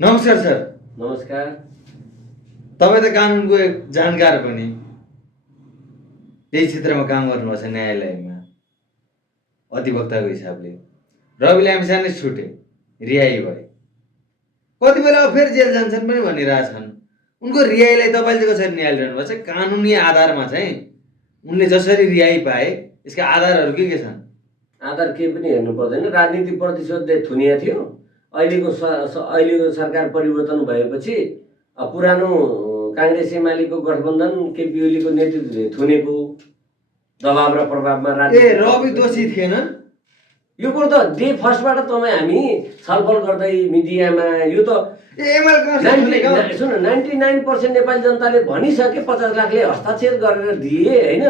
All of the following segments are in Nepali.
नमस्कार सर। नमस्कार। तपाईँ त कानुनको एक जानकार पनि, यही क्षेत्रमा काम गर्नुभएको छ न्यायालयमा अधिवक्ताको हिसाबले। रवि लामिछाने छुटे, रिहाई भए, कति बेला अब फेरि जेल जान्छन् पनि भनिरहेछन्। उनको रिहाईलाई तपाईँले चाहिँ कसरी निहालिरहनु भएको छ? कानुनी आधारमा चाहिँ उनले जसरी रिहाई पाए यसका आधारहरू के छन्? आधार केही पनि हेर्नु पर्दैन। राजनीति प्रतिशोधले थुनिया थियो। अहिलेको सरकार परिवर्तन भएपछि पुरानो काङ्ग्रेस एमालेको गठबन्धन केपी ओलीको नेतृत्वले थुनेको दबाव र प्रभावमा रवि दोषी थिएनन्? यो कुरो त डे फर्स्टबाट तपाईँ हामी छलफल गर्दै मिडियामा यो त सुन 99% नेपाली जनताले भनिसके 50 लाखले हस्ताक्षर गरेर दिए होइन।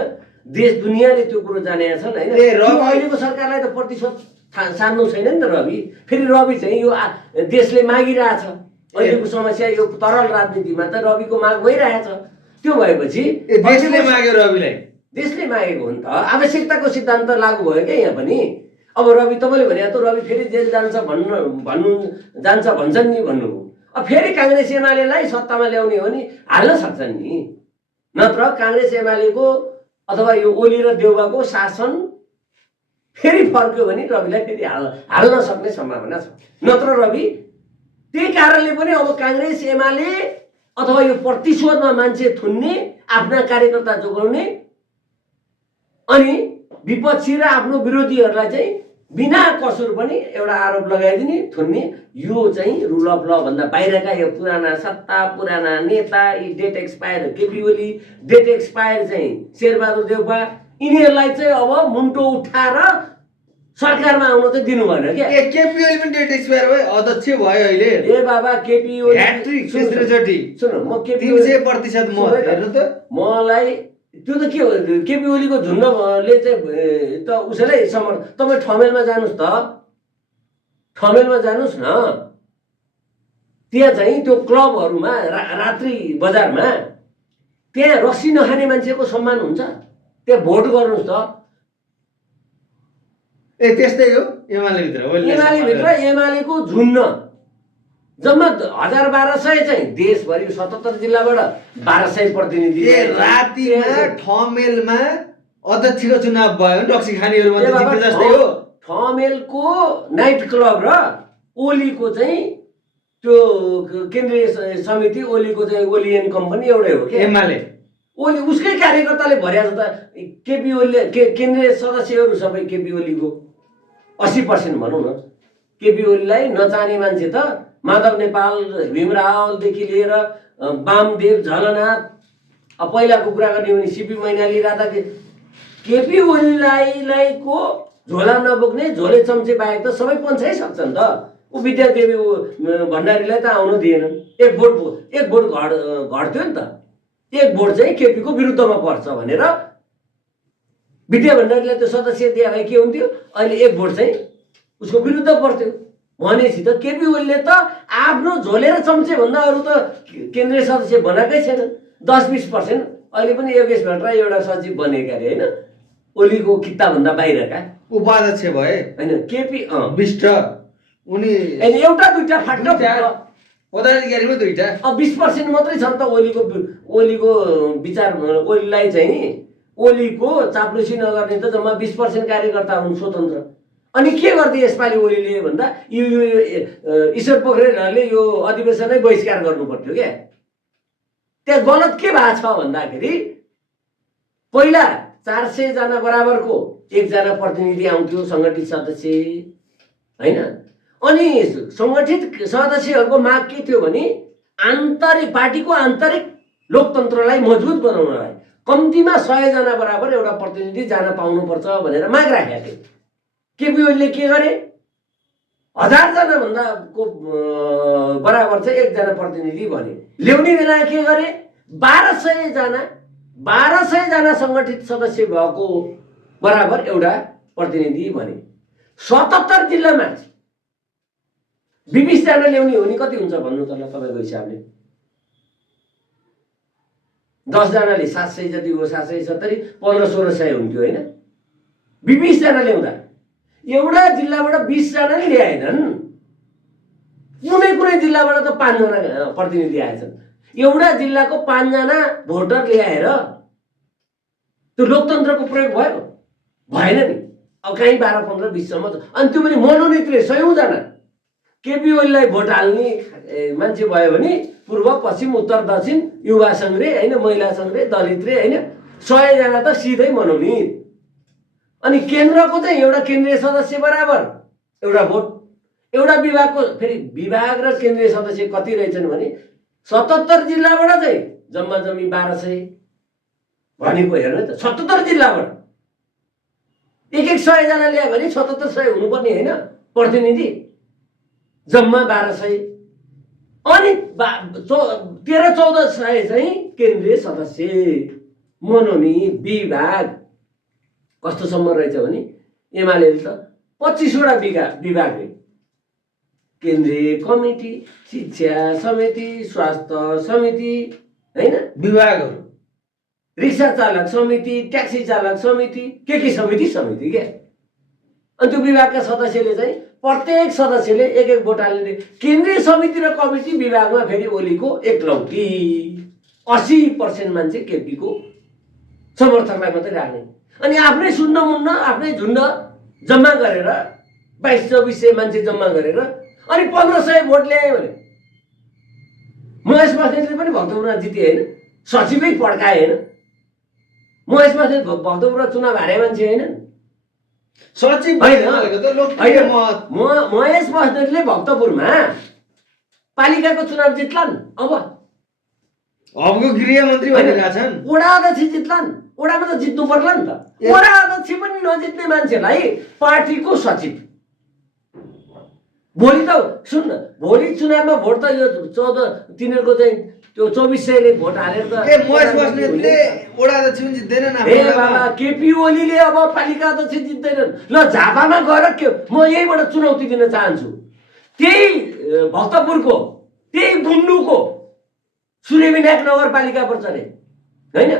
देश दुनियाँले त्यो कुरो जानेका छन् होइन। अहिलेको सरकारलाई त प्रतिशोध सार्नु छैन नि त रवि। फेरि रवि चाहिँ यो देशले मागिरहेछ। अहिलेको समस्या यो तरल राजनीतिमा त रविको माग भइरहेछ। त्यो भएपछि देशले माग्यो, रविलाई देशले मागेको हो नि त। आवश्यकताको सिद्धान्त लागू भयो क्या यहाँ पनि। अब रवि तपाईँले भने त रवि फेरि जेल जान्छ भन्छन् नि भन्नु। अब फेरि काङ्ग्रेस एमालेलाई सत्तामा ल्याउने हो नि हाल्न सक्छन् नि। नत्र काङ्ग्रेस एमालेको अथवा यो ओली र देउवाको शासन फेरि फर्क्यो भने रविलाई फेरि हाल्न सक्ने सम्भावना छ। नत्र रवि त्यही कारणले पनि अब काङ्ग्रेस एमाले अथवा यो प्रतिशोधमा मान्छे थुन्ने, आफ्ना कार्यकर्ता जोगाउने अनि विपक्षी र आफ्नो विरोधीहरूलाई चाहिँ बिना कसुर पनि एउटा आरोप लगाइदिने, थुन्ने, यो चाहिँ रुल अफ ल भन्दा बाहिरका यो पुराना सत्ता, पुराना नेता, यी date expire KP Oli, date expire चाहिँ शेरबहादुर देउवा, यिनीहरूलाई चाहिँ अब मुन्टो उठाएर सरकारमा आउन चाहिँ दिनु भएन क्या। केपी ओली पनि डेट एक्सपायर भयो, अध्यक्ष भयो अहिले। ए बाबा केपी ओली सुन म केपी 300% मत हेर्नु त। मलाई त्यो त के हो, केपी ओलीको झुन्डले चाहिँ त उसैलाई तपाईँ ठमेलमा जानुहोस् त, ठमेलमा जानुहोस् न। त्यहाँ चाहिँ त्यो क्लबहरूमा रात्रि बजारमा त्यहाँ रक्सी नखाने मान्छेको सम्मान हुन्छ। त्यहाँ भोट गर्नुहोस् त। त्यस्तै हो एमालेभित्र एमालेको झुन्ड जम्मा 1000-1200 चाहिँ देशभरि 77 जिल्लाबाट 1200 प्रतिनिधि। रातिमा ठमेलमा अध्यक्षको चुनाव भयो, रक्सी खानेहरू मध्ये जित्ने जस्तै हो। ठमेलको नाइट क्लब र ओलीको चाहिँ त्यो केन्द्रीय समिति, ओलीको चाहिँ ओली एन्ड कम्पनी एउटै हो क्या। एमाले ओली उसकै कार्यकर्ताले भर्या छ त। केपी ओलीले केन्द्रीय सदस्यहरू सबै केपी ओलीको 80% भनौँ न। केपी ओलीलाई नचाहने मान्छे त माधव नेपाल, भीम रावलदेखि लिएर वामदेव, झलनाथ, अब पहिलाको कुरा गर्ने भने सिपी मैनाली, राधा केपी ओलीलाई को झोला नबोक्ने झोले चम्चे बाहेक त सबै पन्छाइ सक्छन् त। ऊ विद्यादेवी भण्डारीलाई त आउनु दिएन। एक भोट घट्थ्यो नि त। एक भोट चाहिँ केपीको विरुद्धमा पर्छ भनेर विद्या भण्डारीलाई त सदस्य दिए भए के हुन्थ्यो? अहिले एक भोट चाहिँ उसको विरुद्ध पर्थ्यो। भनेपछि त केपी ओलीले त आफ्नो झोले र चम्चे भन्दा अरू त केन्द्रीय सदस्य बनाएकै छैन। 10-20% अहिले पनि योगेश भट्टराई एउटा सचिव बनेका अरे होइन, ओलीको किताभन्दा बाहिरका उपाध्यक्ष भए होइन। केपी विष्ट उनी एउटा दुईटा फाट्न पदाधिकारीमा दुईटा। अब 20% मात्रै छन् त ओलीको विचार। ओलीलाई चाहिँ ओलीको चाप्लुसी नगर्ने त जम्मा 20% कार्यकर्ता हुन् स्वतन्त्र। अनि के गरिदिए यसपालि ओलीले भन्दा यो ईश्वर पोखरेलहरूले यो अधिवेशनै बहिष्कार गर्नु पर्थ्यो क्या। त्यहाँ गलत के भएको छ भन्दाखेरि पहिला 400 जना बराबरको 1 जना प्रतिनिधि आउँथ्यो, सङ्गठित सदस्य होइन। अनि सङ्गठित सदस्यहरूको माग के थियो भने पार्टीको आन्तरिक लोकतन्त्रलाई मजबुत बनाउनलाई कम्तीमा 100 जना बराबर एउटा प्रतिनिधि जान पाउनुपर्छ भनेर माग राखेका थिए। केपी ओलीले के गरे? 1000 जना भन्दाको बराबर चाहिँ 1 जना प्रतिनिधि भने। ल्याउने बेला के गरे? 1200 जना सङ्गठित सदस्य भएको बराबर एउटा प्रतिनिधि भने। 77 जिल्लामा 20 जना ल्याउने हो नि कति हुन्छ भन्नु त ल तपाईँको हिसाबले? 10 जनाले 700 जति हो, 770, 1500-1600 हुन्थ्यो होइन। 20 जना ल्याउँदा एउटा जिल्लाबाट 20 जना ल्याएनन्। कुनै कुनै जिल्लाबाट त 5 जना प्रतिनिधि आएछन्। एउटा जिल्लाको 5 जना भोटर ल्याएर त्यो लोकतन्त्रको प्रयोग भयो? भएन नि। अब कहीँ 12, 15, 20 सम्म अनि त्यो पनि मनोनीतले 100 जना केपी ओलीलाई भोट हाल्ने मान्छे भयो भने पूर्व, पश्चिम, उत्तर, दक्षिण, युवा सङ्घ रे होइन, महिला सङ्घ रे, दलित रे होइन, 100 जना त सिधै मनोनीत। अनि केन्द्रको चाहिँ एउटा केन्द्रीय सदस्य बराबर एउटा भोट। एउटा विभागको फेरि विभाग र केन्द्रीय सदस्य कति रहेछन् भने 77 जिल्लाबाट चाहिँ जम्मा जम्मी 1200 भनेको हेर्नु त, 77 जिल्लाबाट एक 100 जना ल्यायो भने 7700 हुनुपर्ने होइन प्रतिनिधि, जम्मा 1200। अनि 13-1400 चाहिँ केन्द्रीय सदस्य मनोनीत विभाग। कस्तोसम्म रहेछ भने एमाले त 25वटा विभागले केन्द्रीय कमिटी, शिक्षा समिति, स्वास्थ्य समिति होइन, विभागहरू, रिक्सा चालक समिति, ट्याक्सी चालक समिति, के समिति क्या। अनि त्यो विभागका सदस्यले चाहिँ प्रत्येक सदस्यले एक भोट हाल्ने। केन्द्रीय समिति र कमिटी विभागमा फेरि ओलीको एकलौटी 80% मान्छे केपीको समर्थकलाई मात्रै राख्ने। अनि आफ्नै सुन्न मुन्न आफ्नै झुन्ड जम्मा गरेर 2200-2400 मान्छे जम्मा गरेर अनि 1500 भोट ल्यायो भने महेश बस्नेतले पनि भक्तपुरमा जिते होइन, सचिवै पड्काए होइन। महेश बस्नेत भक्तपुरमा चुनाव हारे मान्छे होइन, सचिव महेश बस्नेतले भक्तपुरमा पालिकाको चुनाव जित्लान्। अबको गृहमन्त्री भनिरहेका छन्, वडा अध्यक्ष जित्लान्। वडामा त जित्नु पर्ला नि त। वडा अध्यक्ष पनि नजित्ने मान्छेलाई पार्टीको सचिव। भोलि त सुन्न, भोलि चुनावमा भोट त यो 14 तिनीहरूको चाहिँ त्यो 2400ले भोट हालेर त महेश बस्नेतले वडा अध्यक्ष पनि जित्दैनन्। ए बाबा, केपी ओलीले अब पालिका अध्यक्ष जित्दैनन्। ल झापामा गएर के म यहीबाट चुनौती दिन चाहन्छु, त्यही भक्तपुरको, त्यही गुन्डुको सूर्यविनायक नगरपालिका पर्छ अरे होइन।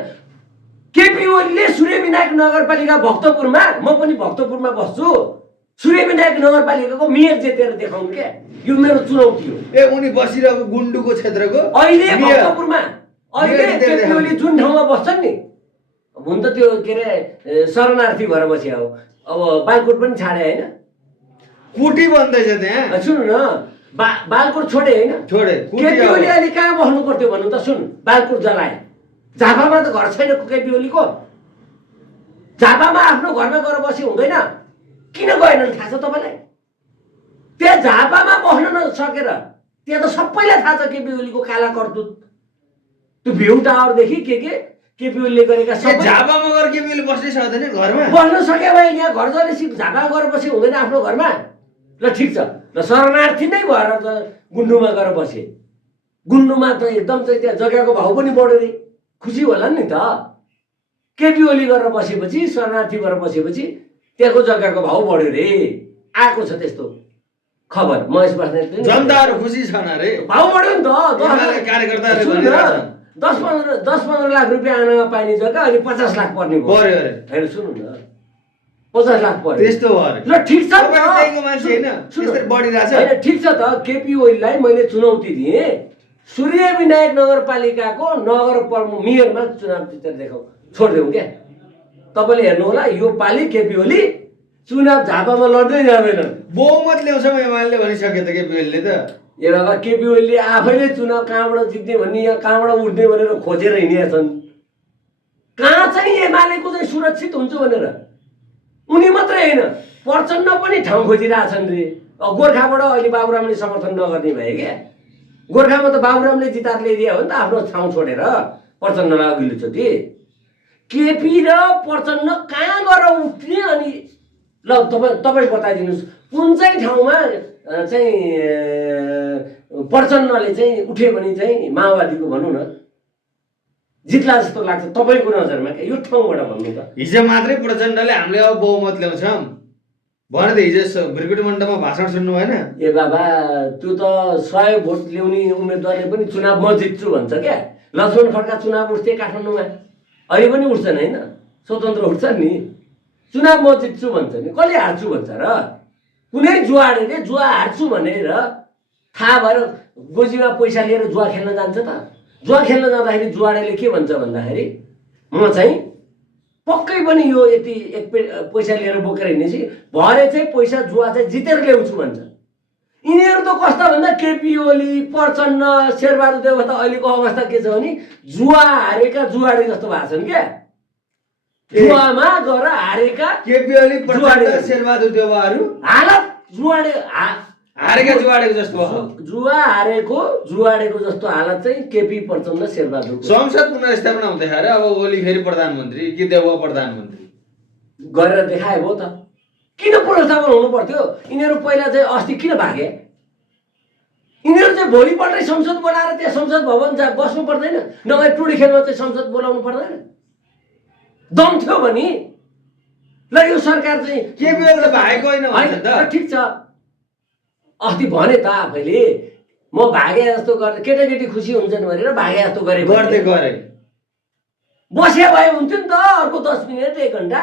केपी ओलीले सूर्यविनायक नगरपालिका भक्तपुरमा, म पनि भक्तपुरमा बस्छु, सूर्यविनायक नगरपालिकाको मेयर जितेर देखाउनु क्या। यो मेरो चुनौती हो। ए उनी बसिरहेको गुन्डुको क्षेत्रको अहिले भक्तपुरमा अहिले केपी ओली जुन ठाउँमा बस्छन् नि, हुन त त्यो के अरे शरणार्थी भएर बस्या हो। अब बालकोट पनि छाडे होइन, कुटी बन्दैछ त्यहाँ। सुन्नु न, बालकोट छोडे होइन, छोडे। केपी ओली अहिले कहाँ बस्नु पर्थ्यो भन्नु त? सुन, बालकोट जलाए। झापामा त घर छैन केपी ओलीको। झापामा आफ्नो घरमा गएर बसी हुँदैन? किन गएनन् थाहा छ तपाईँलाई? त्यहाँ झापामा बस्न नसकेर त्यहाँ त सबैलाई थाहा छ केपी ओलीको काला करतुत। त्यो भ्यू टावरदेखि के केपी ओलीले गरेका सबै। झापामा गएर केपी ओली बस्नै सक्दैन घरमा? बस्न सके भए यहाँ घर जलेसी झापामा गएर बसी हुँदैन आफ्नो घरमा? ल ठिक छ, ल शरणार्थी नै भएर त गुन्डुमा गएर बसे। गुन्डुमा त एकदम चाहिँ त्यहाँ जग्गाको भाउ पनि बढ्यो रे, खुसी होला नि त। केपी ओली गरेर बसेपछि, शरणार्थी भएर बसेपछि त्यहाँको जग्गाको भाउ बढ्यो रे, आएको छ त्यस्तो खबर। महेश बस्नेतले जनताहरू खुसी छन् अरे, भाउ बढ्यो नि त। कार्यकर्ताहरूले 10-15 लाख रुपियाँ आनामा पाइने जग्गा अहिले 50 लाख पर्ने पर्यो अरे। होइन सुन्नु न, 50 लाख पर्यो। त्यस्तो भयो अरे। ल ठिक छ, तपाईँको मान्छे हैन त्यसरी बढिरहेछ। हैन ठिक छ त, केपी ओलीलाई मैले चुनौती दिएँ, सूर्यविनायक नगरपालिकाको नगर प्रमुख मेयरमा चुनाव जितेर देखाउ, छोडिदेऊ क्या। तपाईँले हेर्नु होला, यो पालि केपी ओली चुनाव झापामा लड्दै जाँदैनन्। बहुमत ल्याउँछौँ एमाले भनिसक्यो त केपी ओलीले त। ए बाबा, केपी ओलीले आफैले चुनाव कहाँबाट जित्ने भन्ने या कहाँबाट उठ्ने भनेर खोजेर हिँडेका छन्। कहाँ चाहिँ एमालेको चाहिँ सुरक्षित हुन्छ भनेर। उनी मात्रै होइन, प्रचण्ड पनि ठाउँ खोजिरहेछन् रे। गोर्खाबाट अहिले बाबुरामले समर्थन नगर्ने भए क्या। गोर्खामा त बाबुरामले जितार ल्याइदियो हो नि त आफ्नो ठाउँ छोडेर प्रचण्डलाई अघिल्लोचोटि। केपी र प्रचण्ड कहाँ गएर उठ्ने? अनि ल तपाईँ बताइदिनुहोस्, कुन चाहिँ ठाउँमा चाहिँ प्रचण्डले चाहिँ उठ्यो भने चाहिँ माओवादीको भनौँ न जित्ला जस्तो लाग्छ तपाईँको नजरमा? यो ठाउँबाट भन्नु त। हिजो मात्रै प्रचण्डले हामीले अब बहुमत ल्याउँछौँ भने त हिजो ब्रिगेड मण्डपमा भाषण सुन्नु भएन? ए बाबा, त्यो त 100 भोट ल्याउने उम्मेदवारले पनि चुनाव म जित्छु भन्छ क्या। लक्ष्मण खड्का चुनाव उठ्थे काठमाडौँमा, अहिले पनि उठ्छन् होइन, स्वतन्त्र उठ्छन् नि। चुनाव म जित्छु भन्छ नि, कसले हार्छु भन्छ र? कुनै जुवाडेले जुवा हार्छु भनेर थाहा भएर गोजीमा पैसा लिएर जुवा खेल्न जान्छ त? जुवा खेल्न जाँदाखेरि जुवाडेले के भन्छ भन्दाखेरि म चाहिँ पक्कै पनि यो यति पैसा लिएर बोकेर हिँड्नेछु, भरे चाहिँ पैसा जुवा चाहिँ जितेर ल्याउँछु भन्छ। यिनीहरू त कस्ता भन्दा केपी ओली, प्रचण्ड, शेरबहादुर देउवा त अहिलेको अवस्था के छ भने जुवा हारेका जुवाडे जस्तो भएको छन् क्या। जुवामा गएर हारेका केपी ओली, प्रचण्ड, शेरबहादुर देउवाहरू हालत जुवाडे हारेका जुवाडेको जस्तो भयो। जुवा हारेको जुवाडेको जस्तो हालत चाहिँ केपी, प्रचण्ड, शेरबहादुर। संसद पुनर्स्थापना हुँदैछ अरे, अब ओली फेरि प्रधानमन्त्री कि देउवा प्रधानमन्त्री गरेर देखाए भयो त। किन पुनर्स्थापना हुनु पर्थ्यो? यिनीहरू पहिला चाहिँ अस्ति किन भागे? यिनीहरू चाहिँ भोलिपल्टै संसद बोलाएर त्यहाँ संसद भवन बस्नु पर्दैन? नभए टुडी खेलमा चाहिँ संसद बोलाउनु पर्दैन? दम थियो भने ल यो सरकार चाहिँ केपी ओली त भागेको होइन भन्छ नि त। ठिक छ, अस्ति भने त आफैले म भागे जस्तो गर्दै केटाकेटी खुसी हुन्छन् भनेर भागे जस्तो गरे बसे भए हुन्थ्यो नि त अर्को 10 मिनट 1 घन्टा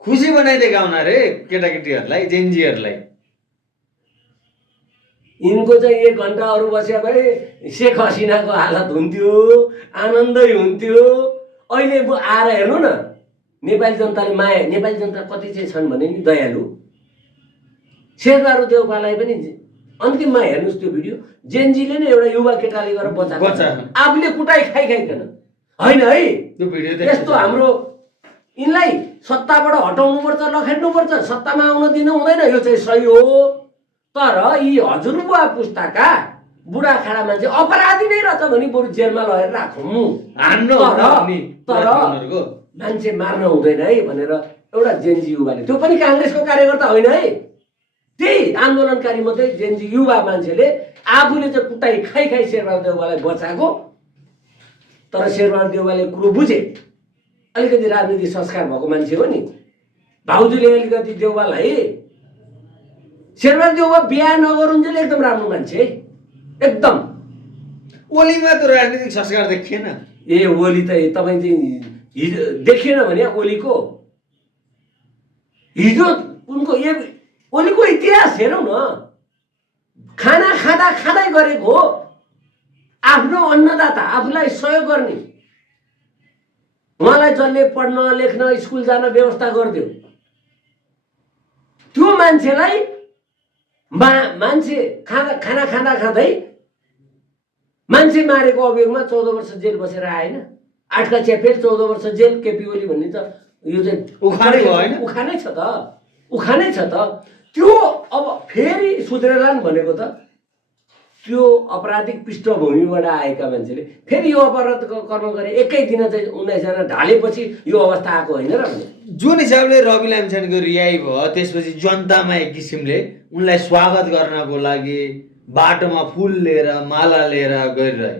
खुसी बनाइदिएका हुन् अरे केटाकेटीहरूलाई, जेन्जीहरूलाई। यिनको चाहिँ 1 घन्टा अरू बसे भए शेख हसिनाको हालत हुन्थ्यो, आनन्दै हुन्थ्यो। अहिले आएर हेर्नु न, नेपाली जनताले माया, नेपाली जनता कति चाहिँ छन् भने नि दयालु। शेरबहादुर देउवालाई पनि अन्तिममा हेर्नुहोस् त्यो भिडियो, जेनजीले नै एउटा युवा केटाले गरेर बचाएको, आफूले कुटाइ खाइकन होइन है। त्यो भिडियो यस्तो हाम्रो यिनलाई सत्ताबाट हटाउनुपर्छ, लखेट्नुपर्छ, सत्तामा आउन दिनु हुँदैन, यो चाहिँ सही हो। तर यी हजुरबुवा पुस्ताका बुढाखाडा मान्छे अपराधी नै रहेछ भने बरु जेलमा लगेर राखौँ, तर मान्छे मार्न हुँदैन है भनेर एउटा जेनजी युवाले, त्यो पनि काङ्ग्रेसको कार्यकर्ता होइन है, त्यही आन्दोलनकारी मात्रै जेनजी युवा मान्छेले आफूले चाहिँ कुटाइ खाइ शेरबहादुर देउवालाई बचाएको। तर शेरबहादुर देउवाले कुरो बुझे, अलिकति राजनीतिक संस्कार भएको मान्छे हो नि। भाउजूले अलिकति देउवालाई, शेरबहादुर देउवा बिहा नगरुन्जेल एकदम राम्रो मान्छे, एकदम। ओलीमा त राजनीतिक संस्कार देखिएन। ए ओली त तपाईँ चाहिँ हिजो देखिएन भने ओलीको हिजो उनको ओलीको इतिहास हेरौँ न। खाना खाँदै गरेको हो, आफ्नो अन्नदाता, आफूलाई सहयोग गर्ने, उहाँलाई जसले पढ्न लेख्न स्कुल जान व्यवस्था गरिदियो, त्यो मान्छेलाई मान्छे खाना खाँदै मान्छे मारेको अभियोगमा 14 वर्ष जेल बसेर आएन। आठका च्यापेल 14 वर्ष जेल। केपी ओली भन्ने त यो चाहिँ उखानै छ त। त्यो अब फेरि सुध्रेलान् भनेको त त्यो अपराधिक पृष्ठभूमिबाट आएका मान्छेले फेरि यो अपराध कर्म गरे, एकै दिन चाहिँ 19 जना ढालेपछि यो अवस्था आएको होइन र भने। जुन हिसाबले रवि लामिछानेको रिहाई भयो, त्यसपछि जनतामा एक किसिमले उनलाई स्वागत गर्नको लागि बाटोमा फुल लिएर माला लिएर गरिरहे।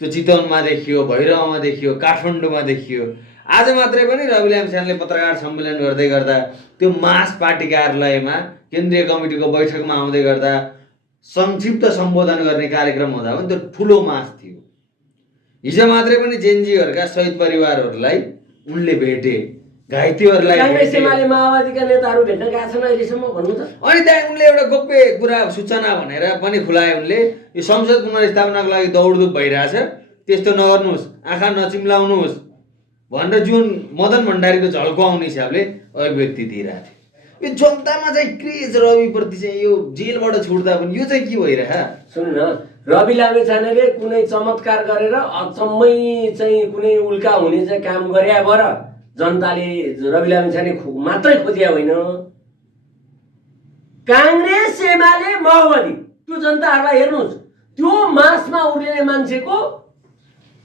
त्यो चितवनमा देखियो, भैरवमा देखियो, काठमाडौँमा देखियो। आज मात्रै पनि रवि लामिछानेले पत्रकार सम्मेलन गर्दै गर्दा त्यो मास पार्टी कार्यालयमा केन्द्रीय कमिटीको बैठकमा आउँदै गर्दा संक्षिप्त सम्बोधन गर्ने कार्यक्रम हुँदा पनि त्यो ठुलो मास थियो। हिजो मात्रै पनि जेनजीहरूका शहीद परिवारहरूलाई उनले भेटे, घाइतेहरूलाई कांग्रेस एमाले माओवादीका नेताहरू भेट्न गएका छन् अहिलेसम्म भन्नु त। अनि त्यहाँ उनले एउटा गोप्य कुरा सूचना भनेर पनि खुलाए उनले, यो संसद पुनर्स्थापनाको लागि दौडधुप भइरहेछ, त्यस्तो नगर्नुहोस्, आँखा नचिम्लाउनुहोस् भनेर जुन मदन भण्डारीको झल्को आउने हिसाबले अभिव्यक्ति दिइरहेको थियो। यो जनतामा चाहिँ क्रेज रविप्रति चाहिँ यो जेलबाट छुट्दा पनि यो चाहिँ के भइरह? सुन्नु न, रवि लामिछानेले कुनै चमत्कार गरेर अचम्मै चाहिँ कुनै उल्का हुने चाहिँ काम गरे भएर जनताले रवि लामिछाने मात्रै खोजिया होइन। कांग्रेस एमाले माओवादी त्यो जनताहरूलाई हेर्नुहोस्, त्यो मासमा उर्लिने मान्छेको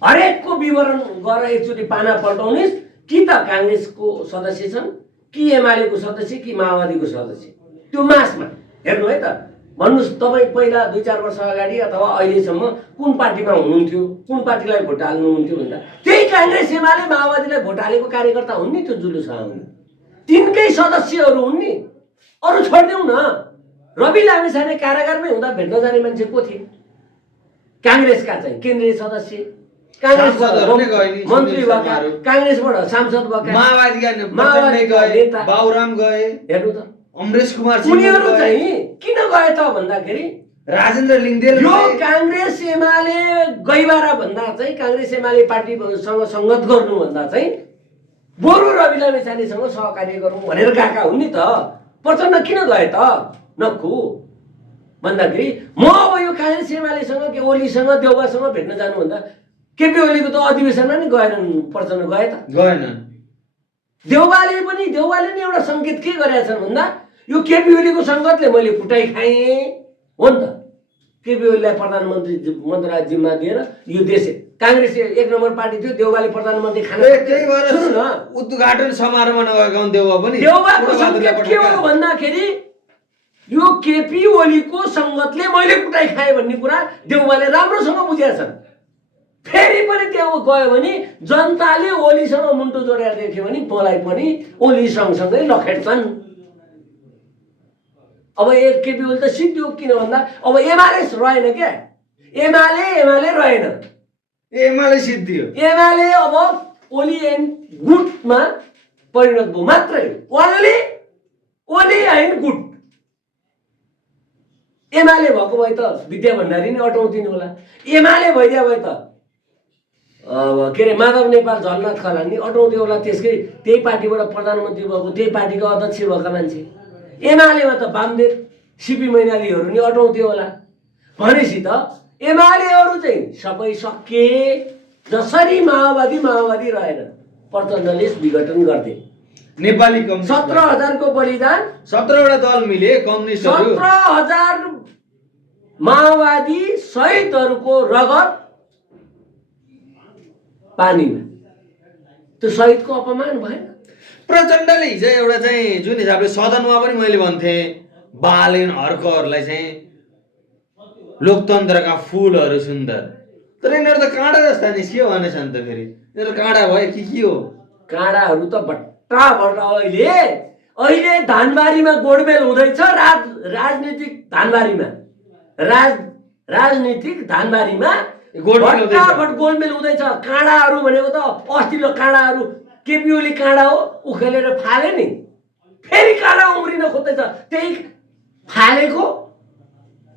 हरेकको विवरण गरेर एकचोटि पाना पल्टाउनुहोस्। कि त कांग्रेसको सदस्य छन्, कि एमालेको सदस्य, कि माओवादीको सदस्य, त्यो मासमा हेर्नु है त। भन्नुहोस् तपाईँ पहिला 2-4 वर्ष अगाडि अथवा अहिलेसम्म कुन पार्टीमा हुनुहुन्थ्यो, कुन पार्टीलाई भोट हाल्नुहुन्थ्यो भन्दा त्यही कांग्रेस एमाले माओवादीलाई भोट हालेको कार्यकर्ता हुन् नि त्यो जुलुसमा आउने, तिनकै सदस्यहरू हुन् नि। अरू छोडिदेऊ न, रवि लामिछाने कारागारमै हुँदा भेट्न जाने मान्छे को थिए? कांग्रेसका चाहिँ केन्द्रीय सदस्य, कांग्रेसबाट मन्त्री भएका, कांग्रेसबाट सांसद भएका, माओवादीका नेता बाबुराम गए, हेर्नु त अमरेश कुमार उनीहरू चाहिँ किन गए त भन्दाखेरि राजेन्द्र लिङ्गदेल यो काङ्ग्रेस एमाले गैबारा भन्दा चाहिँ काङ्ग्रेस एमाले पार्टीसँग सङ्गत गर्नुभन्दा चाहिँ बरु रवि लामिछानेसँग सहकार्य गरौँ भनेर गएका हुन् नि त। प्रचण्ड किन गए त नखु भन्दाखेरि म अब यो काङ्ग्रेस एमालेसँग के ओलीसँग देउबासँग भेट्न जानुभन्दा केपी ओलीको त अधिवेशनमा नि गएनन्, प्रचण्ड गए त गएनन्। देउबाले नि एउटा सङ्केत के गरेका छन् भन्दा यो केपी ओलीको सङ्गतले मैले कुटाइ खाएँ हो नि त। केपी ओलीलाई प्रधानमन्त्री मन्त्रालय जिम्मा दिएर यो देश काङ्ग्रेस 1 नम्बर पार्टी थियो, देउबाले प्रधानमन्त्री खान त्यही भएर उद्घाटन समारोहमा नगएका हुन् देउबा पनि। देउबाको सङ्केत के हो भन्दाखेरि यो केपी ओलीको सङ्गतले मैले कुटाइ खाएँ भन्ने कुरा देउबाले राम्रोसँग बुझेका छन्। फेरि पनि त्यहाँ गयो भने जनताले ओलीसँग मुन्टो जोडेर देख्यो भने मलाई पनि ओली सँगसँगै लखेट्छन्। अब केपी ओली त सिद्धियो, किन भन्दा अब एमाले रहेन क्या, एमाले रहेन, एमाले सिद्धियो। एमाले अब ओली एन्ड गुटमा परिणत भयो मात्रै, ओन्ली ओली एन्ड गुट। एमाले भएको भए त विद्या भण्डारी नै अटाउँदिनु होला, एमाले भइदिया भए त के अरे माधव नेपाल झलनाथ खलानी अटाउँदै होला, त्यही पार्टीबाट प्रधानमन्त्री भएको, त्यही पार्टीको अध्यक्ष भएका मान्छे। एमालेमा त वामदेव सिपी मैनालीहरू नि अटाउँथ्यो होला। भनेपछि त एमालेहरू चाहिँ सबै सकिए। जसरी माओवादी रहेन, प्रचण्डले विघटन गर्थे। नेपाली कम्युनिस्ट 17,000 को बलिदान, 17वटा दल मिले कम्युनिस्टहरू, 17,000 माओवादी शहीदहरूको रगत पानीमा। त्यो शहीदको अपमान भएन। प्रचण्डले हिजो एउटा चाहिँ जुन हिसाबले सदनमा पनि मैले भन्थेँ बालेन हर्कहरूलाई चाहिँ लोकतन्त्रका फुलहरू सुन्दर, तर यिनीहरू त काँडा जस्ता निस्कियो भनेछन् त। फेरि यिनीहरू काँडा भयो कि के हो? काँडाहरू त भट्टाभट अहिले धानबारीमा गोडमेल हुँदैछ। राजनीतिक धानबारीमा भट्टाभट गोडमेल हुँदैछ। काँडाहरू भनेको त अस्तिलो काँडाहरू केपी ओली काँडा हो, उखेलेर फाले नि, फेरि काँडा उम्रिन खोज्दैछ। त्यही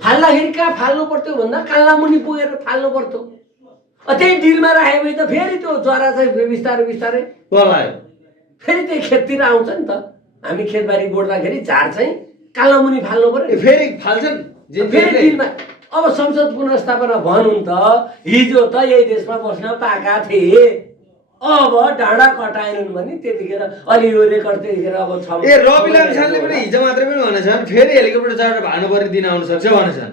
फाल्दाखेरि कहाँ फाल्नु पर्थ्यो भन्दा कालामुनि पुगेर फाल्नु पर्थ्यो। त्यही डिलमा राख्यो भने त फेरि त्यो जरा चाहिँ बिस्तारै पलायो, फेरि त्यही खेततिर आउँछ नि त। हामी खेतबारी गोड्दाखेरि झार चाहिँ कालामुनि फाल्नु पर्यो, फेरि फाल्छन् फेरि डिलमा। अब संसद पुनर्स्थापना भनौँ त, हिजो त यही देशमा बस्न पाएका थिए, अब डाँडा कटाएनन् भने त्यतिखेर अलि यो रेकर्ड त्यतिखेर अब छ। रवि लामिछानेले पनि हिजो मात्रै पनि भनेछन् फेरि हेलिकप्टर चढेर भाग्नु पर्ने दिन आउन सक्छ भनेछन्।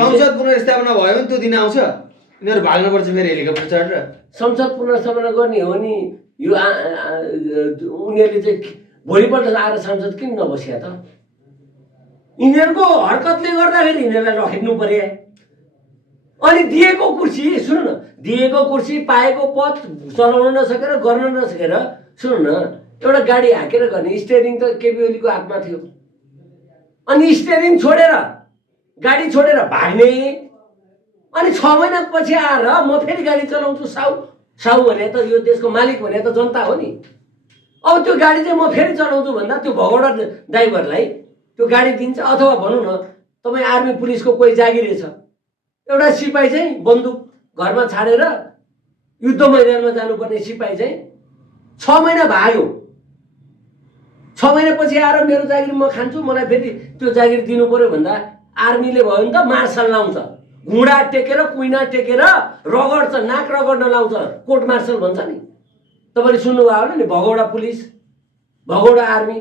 संसद पुनर्स्थापना भयो भने त्यो दिन आउँछ, यिनीहरू भाग्नुपर्छ फेरि हेलिकप्टर चढेर। संसद पुनर्स्थापना गर्ने हो नि यो उनीहरूले चाहिँ भोलिपल्ट आएर संसद किन नबस्या त? यिनीहरूको हरकतले गर्दाखेरि यिनीहरूलाई लखेट्नु पर्यो। अनि दिएको कुर्सी सुन्नु न, दिएको कुर्सी पाएको पद चलाउन नसकेर गर्न नसकेर, सुन्नु न, एउटा गाडी हाकेर गर्ने स्टियरिङ त केपी ओलीको हातमा थियो। अनि स्टियरिङ छोडेर गाडी छोडेर भाग्ने, अनि 6 महिनापछि आएर म फेरि गाडी चलाउँछु साउ भने त यो देशको मालिक भने त जनता हो नि। अब त्यो गाडी चाहिँ म फेरि चलाउँछु भन्दा त्यो भगौडा ड्राइभरलाई त्यो गाडी दिन्छ। अथवा भनौँ न, तपाईँ आर्मी पुलिसको कोही जागिरे छ, एउटा सिपाही चाहिँ बन्दुक घरमा छाडेर युद्ध मैदानमा जानुपर्ने सिपाही चाहिँ 6 महिना भाग्यो, 6 महिनापछि आएर मेरो जागिर म खान्छु, मलाई फेरि त्यो जागिर दिनु पर्यो भन्दा आर्मीले भयो भने त मार्सल लाउँछ, घुँडा टेकेर कुइना टेकेर रगड्छ, नाक रगड्न लाउँछ, कोर्ट मार्सल भन्छ नि। तपाईँले सुन्नुभयो होला नि, भगौडा पुलिस, भगौडा आर्मी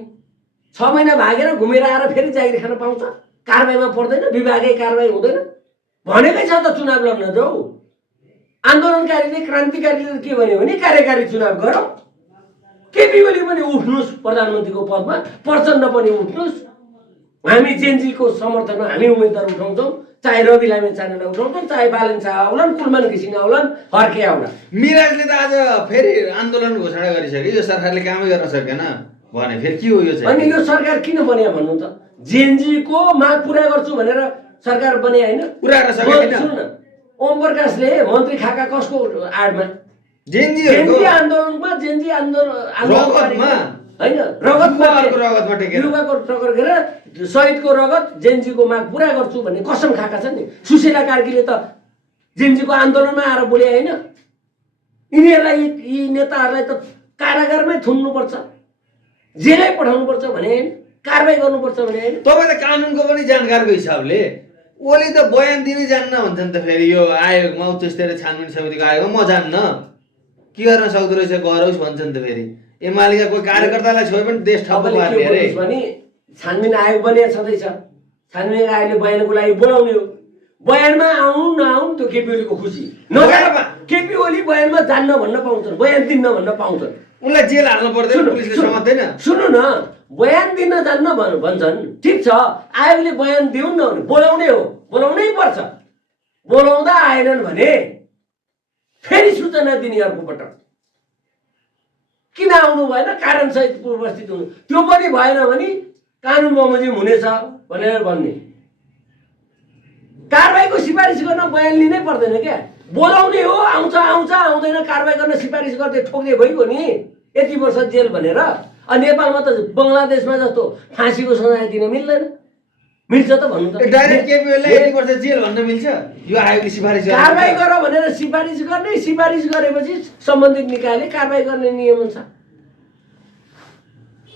6 महिना भागेर घुमेर आएर फेरि जागिर खान पाउँछ, कारबाहीमा पर्दैन, विभागीय कारबाही हुँदैन। भनेकै छ त चुनाव लड्न जाऊ। आन्दोलनकारीले क्रान्तिकारीले के भन्यो भने कार्यकारी चुनाव गरौँ, केपी ओली पनि उठ्नुहोस् प्रधानमन्त्रीको पदमा, प्रचण्ड पनि उठ्नुहोस्, हामी जेनजीको समर्थनमा हामी उम्मेदवार उठाउँछौँ, चाहे रवि लामिछानेलाई उठाउँछौँ, चाहे बालन शाह आउलान्, कुलमान घिसिङ आउलान्, हर्के आउला। मिराजले त आज फेरि आन्दोलन घोषणा गरिसक्यो, यो सरकारले कामै गर्न सकेन भने फेरि के हो यो चाहिँ? अनि यो सरकार किन बन्या भन्नु त? जेनजीको माग पुरा गर्छु भनेर सरकार बने होइन, पुरा गर्न सकेन। सुन न, ओम प्रकाशले मन्त्री खाका कसको आडमा? जेनजी आन्दोलनमा, जेनजी आन्दोलनमा होइन रगतमा युवाहरूको रगतमा टेकेर युवाको टक्कर शहीदको रगत जेनजीको माग पुरा गर्छु भन्ने कसम खाएका छन् नि। सुशीला कार्कीले त जेनजीको आन्दोलनमा आएर बोले होइन, यिनीहरूलाई यी नेताहरूलाई त कारागारमै थुन्नुपर्छ, जेलै पठाउनुपर्छ भने होइन, कारबाही गर्नुपर्छ भने होइन। तपाईँ त कानुनको पनि जानकारको हिसाबले ओली त बयान दिनै जान्न भन्छ नि त। फेरि यो आयोगमा उच्च स्तरीय छानबिन समितिको आयोगमा म जान्न, के गर्न सक्दो रहेछ गरोस् भन्छ नि त। फेरि एमालेका कोही कार्यकर्तालाई छोए पनि देश ठप्प पार्ने अरे। भने छानबिन आयोग बनिया छँदैछ, छानबिन आयोगले बयानको लागि बोलाउने हो। बयानमा आउनु नआउनु त्यो केपी ओलीको खुसी। केपी ओली बयानमा जान्न भन्न पाउँछन्, बयान दिन्न भन्न पाउँछन्। उनलाई जेल हाल्नु पर्दैन, पुलिसले समात्दैन। सुन्नु न, बयान दिन जान्न भन्छन्, ठिक छ, आयोगले बयान दिउन् न भने बोलाउने हो, बोलाउनै पर्छ। बोलाउँदा आएनन् भने फेरि सूचना दिने अर्को पटक। किन आउनु भएन, कारणसहित उपस्थित हुनु, त्यो पनि भएन भने कानुन बमोजिम हुनेछ भनेर भन्ने। कारबाहीको सिफारिस गर्न बयान लिनै पर्दैन क्या, बोलाउने हो, आउँछ आउँछ, आउँदैन कारबाही गर्न सिफारिस गर्दै ठोक्दै भइगयो नि यति वर्ष जेल भनेर। नेपालमा त बङ्गलादेशमा जस्तो फाँसीको सजाय दिन मिल्दैन, मिल्छ त भन्नु त? डाइरेक्ट केपी ओलीलाई यति वर्ष जेल भन्न मिल्छ? यो आयोगले सिफारिस गर्छ, कारबाही गर भनेर सिफारिस गर्ने, सिफारिस गरेपछि सम्बन्धित निकायले कारबाही गर्ने नियम हुन्छ।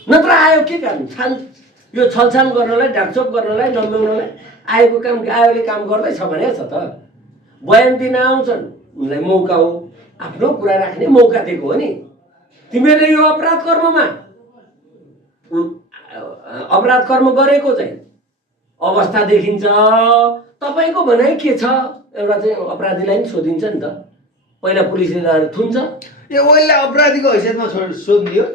नत्र आयोग के काम यो छलछाम गर्नलाई, ढाकछोप गर्नलाई, नम्ब्याउनलाई आयोगको काम, आयोगले काम गर्दैछ भने छ त। बयान दिन आउँछन्, उनलाई मौका हो, आफ्नो कुरा राख्ने मौका दिएको हो नि। तिमीले यो अपराध कर्म गरेको चाहिँ अवस्था देखिन्छ, तपाईँको भनाइ के छ? एउटा चाहिँ अपराधीलाई नि सोधिन्छ नि त, पहिला पुलिसले लगेर थुन्छ। यो ओलीलाई अपराधीको हैसियतमा सोधिदियो,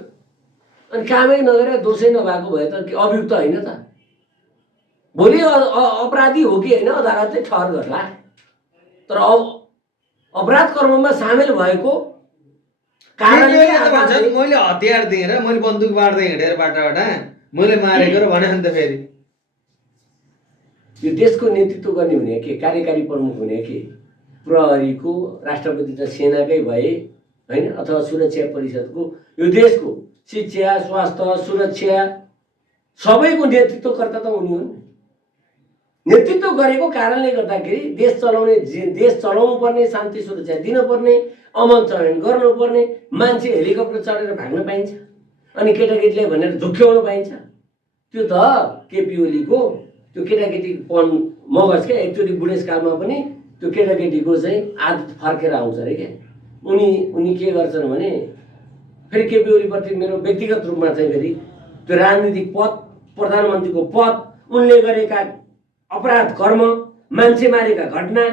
अनि कामै नगरेर दोषै नभएको भए त अभियुक्त होइन त? भोलि अपराधी हो कि होइन अदालतले ठहर गर्ला। तर अपराध कर्ममा सामेल भएको कारणले मैले हतियार दिएर, मैले बन्दुक बाँड्दै हिँडेर बाटाबाट मैले मारेको र भने नि त। फेरि यो देशको नेतृत्व गर्ने हुने के, कार्यकारी प्रमुख हुने के, प्रहरीको, राष्ट्रपति त सेनाकै भए होइन, अथवा सुरक्षा परिषदको, यो देशको शिक्षा, स्वास्थ्य, सुरक्षा सबैको नेतृत्वकर्ता त उनी हुन्। नेतृत्व गरेको कारणले गर्दाखेरि देश चलाउनु पर्ने, शान्ति सुरक्षा दिनुपर्ने, अमन चयन गर्नुपर्ने, मान्छे हेलिकप्टर चढेर भाग्न पाइन्छ अनि केटाकेटीले भनेर झुक्क्याउन पाइन्छ। त्यो त केपी ओलीको त्यो केटाकेटीपन मगज क्या। एकचोटि बुढेसकालमा पनि त्यो केटाकेटीको चाहिँ आदत फर्केर आउँछ अरे क्या। उनी के गर्छन् भने फेरि केपी ओलीप्रति मेरो व्यक्तिगत रूपमा चाहिँ फेरि त्यो राजनीतिक पद, प्रधानमन्त्रीको पद, उनले गरेका अपराध कर्म, मान्छे मारेका घटना,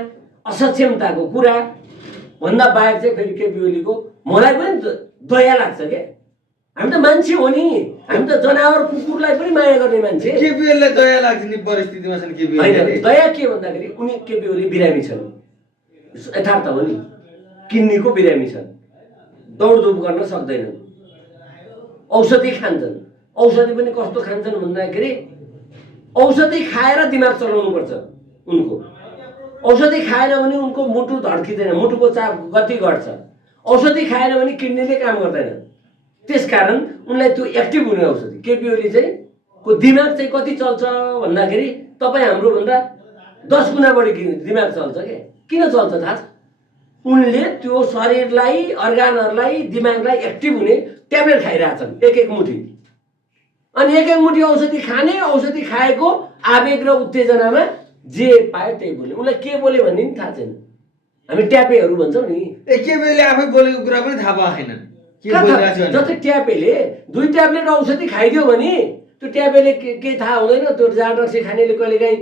असक्षमताको कुरा भन्दा बाहेक चाहिँ फेरि केपी ओलीको मलाई पनि दया लाग्छ क्या। हामी त मान्छे हो नि, हामी त जनावर कुकुरलाई पनि माया गर्ने मान्छे। केपी ओलीलाई दया लाग्छ नि परिस्थितिमा छन् केपी ओली। होइन, दया के भन्दाखेरि उनी केपी ओली बिरामी छन्, यथार्थ हो नि, किडनीको बिरामी छन्, दौडधुप गर्न सक्दैनन्, औषधि खान्छन्। औषधि पनि कस्तो खान्छन् भन्दाखेरि औषधि खाएर दिमाग चलाउनु पर्छ उनको। औषधि खाएन भने उनको मुटु धड्किँदैन, मुटुको चाप गति घट्छ। औषधि खाएन भने किडनीले काम गर्दैन, त्यसकारण उनलाई त्यो एक्टिभ हुने औषधि। केपी ओली चाहिँ को दिमाग चाहिँ कति चल्छ भन्दाखेरि तपाईँ हाम्रो भन्दा 10 गुणा बढी दिमाग चल्छ क्या। किन चल्छ थाहा छ? उनले त्यो शरीरलाई, अर्गानहरूलाई, दिमागलाई एक्टिभ हुने ट्याब्लेट खाइरहेछन् एक मुठी। अनि एक मुठी औषधि खाने, औषधि खाएको आवेग र उत्तेजनामा जे पायो त्यही बोले। उनलाई के बोले भन्ने नि थाहा छैन। हामी ट्यापेहरू भन्छौँ नि। केपी ओलीले आफै बोलेको कुरा पनि थाहा पाएनन्। जस्तै ट्यापेले 2 ट्याब्लेट औषधि खाइदियो भने त्यो ट्यापेले केही थाहा हुँदैन। त्यो जाँड रक्सी खानेले कहिलेकाहीँ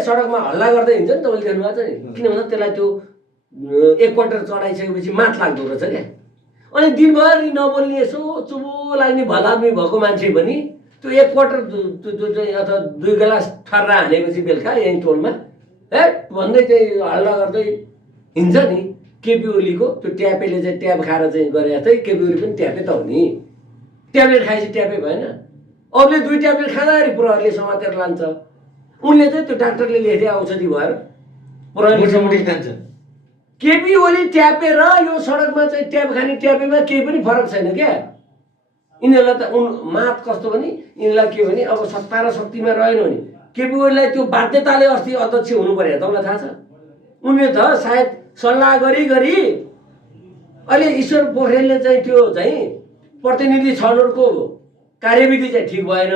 सडकमा हल्ला गर्दै हिँड्छ नि, तपाईँले देख्नु भएको छ नि। किन भन्दा त्यसलाई त्यो एकपल्ट चढाइसकेपछि माथ लाग्दो रहेछ क्या। अनि दिनभरि नबोल्ने, यसो चुबो लाग्ने भलादमी भएको मान्छे पनि त्यो एकपल्ट चाहिँ अथवा 2 गिलास ठर्रा हानेपछि बेलुका यहीँ टोलमा भन्दै चाहिँ हल्ला गर्दै हिँड्छ नि। केपी ओलीको त्यो ट्यापेले चाहिँ ट्याब खाएर चाहिँ गरे जस्तै केपी ओली पनि ट्यापे त हो नि। ट्याब्लेट खाएपछि ट्यापे भएन। अरूले 2 ट्याब्लेट खाँदाखेरि प्रहरीले समातेर लान्छ। उनले चाहिँ त्यो डाक्टरले लेखे औषधि भएर प्रहरीले खान्छ। केपी ओली ट्यापेर यो सडकमा चाहिँ ट्याब खाने ट्यापेमा केही पनि फरक छैन क्या। यिनीहरूलाई त मात कस्तो भने यिनीहरूलाई के भने अब सत्ता र शक्तिमा रहेन भने केपी ओलीलाई त्यो बाध्यताले अस्ति अध्यक्ष हुनु पर्यो तपाईँलाई थाहा छ। उनले त सायद सल्लाह गरी गरी अहिले ईश्वर पोखरेलले चाहिँ त्यो चाहिँ प्रतिनिधि छनौटको कार्यविधि चाहिँ ठिक भएन।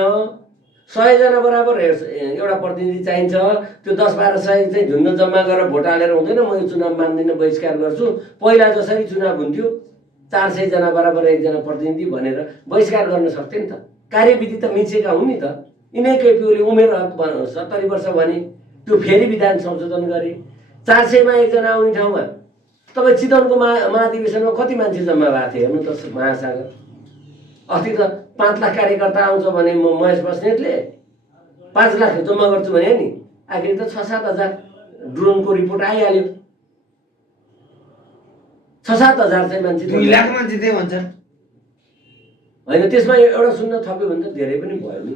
100 जना बराबर एउटा प्रतिनिधि चाहिन्छ। त्यो 10-12 सय चाहिँ झुन्ड जम्मा गरेर भोट हालेर हुँदैन। म यो चुनाव मान्दिनँ, बहिष्कार गर्छु। पहिला जसरी चुनाव हुन्थ्यो 400 जना बराबर एकजना प्रतिनिधि भनेर बहिष्कार गर्न सक्थ्यो नि त। कार्यविधि त मिचेका हुन् नि त। यिनै केपी ओली उमेर हक 70 वर्ष भने त्यो फेरि विधान संशोधन गरे। 400 मा एकजना आउने ठाउँमा तपाईँ चितवनको महाधिवेशनमा कति मान्छे जम्मा भएको थियो हेर्नु त महासागर। अस्ति त 5 लाख कार्यकर्ता आउँछ भने महेश बस्नेतले 5 लाख जम्मा गर्छु भने नि आखिर त 6-7 हजार ड्रोनको रिपोर्ट आइहाल्यो। 6-7 हजार चाहिँ मान्छे 2 लाख मान्छे थिए भन्छन् होइन। त्यसमा एउटा सुन्न थप्यो भने त धेरै पनि भयो नि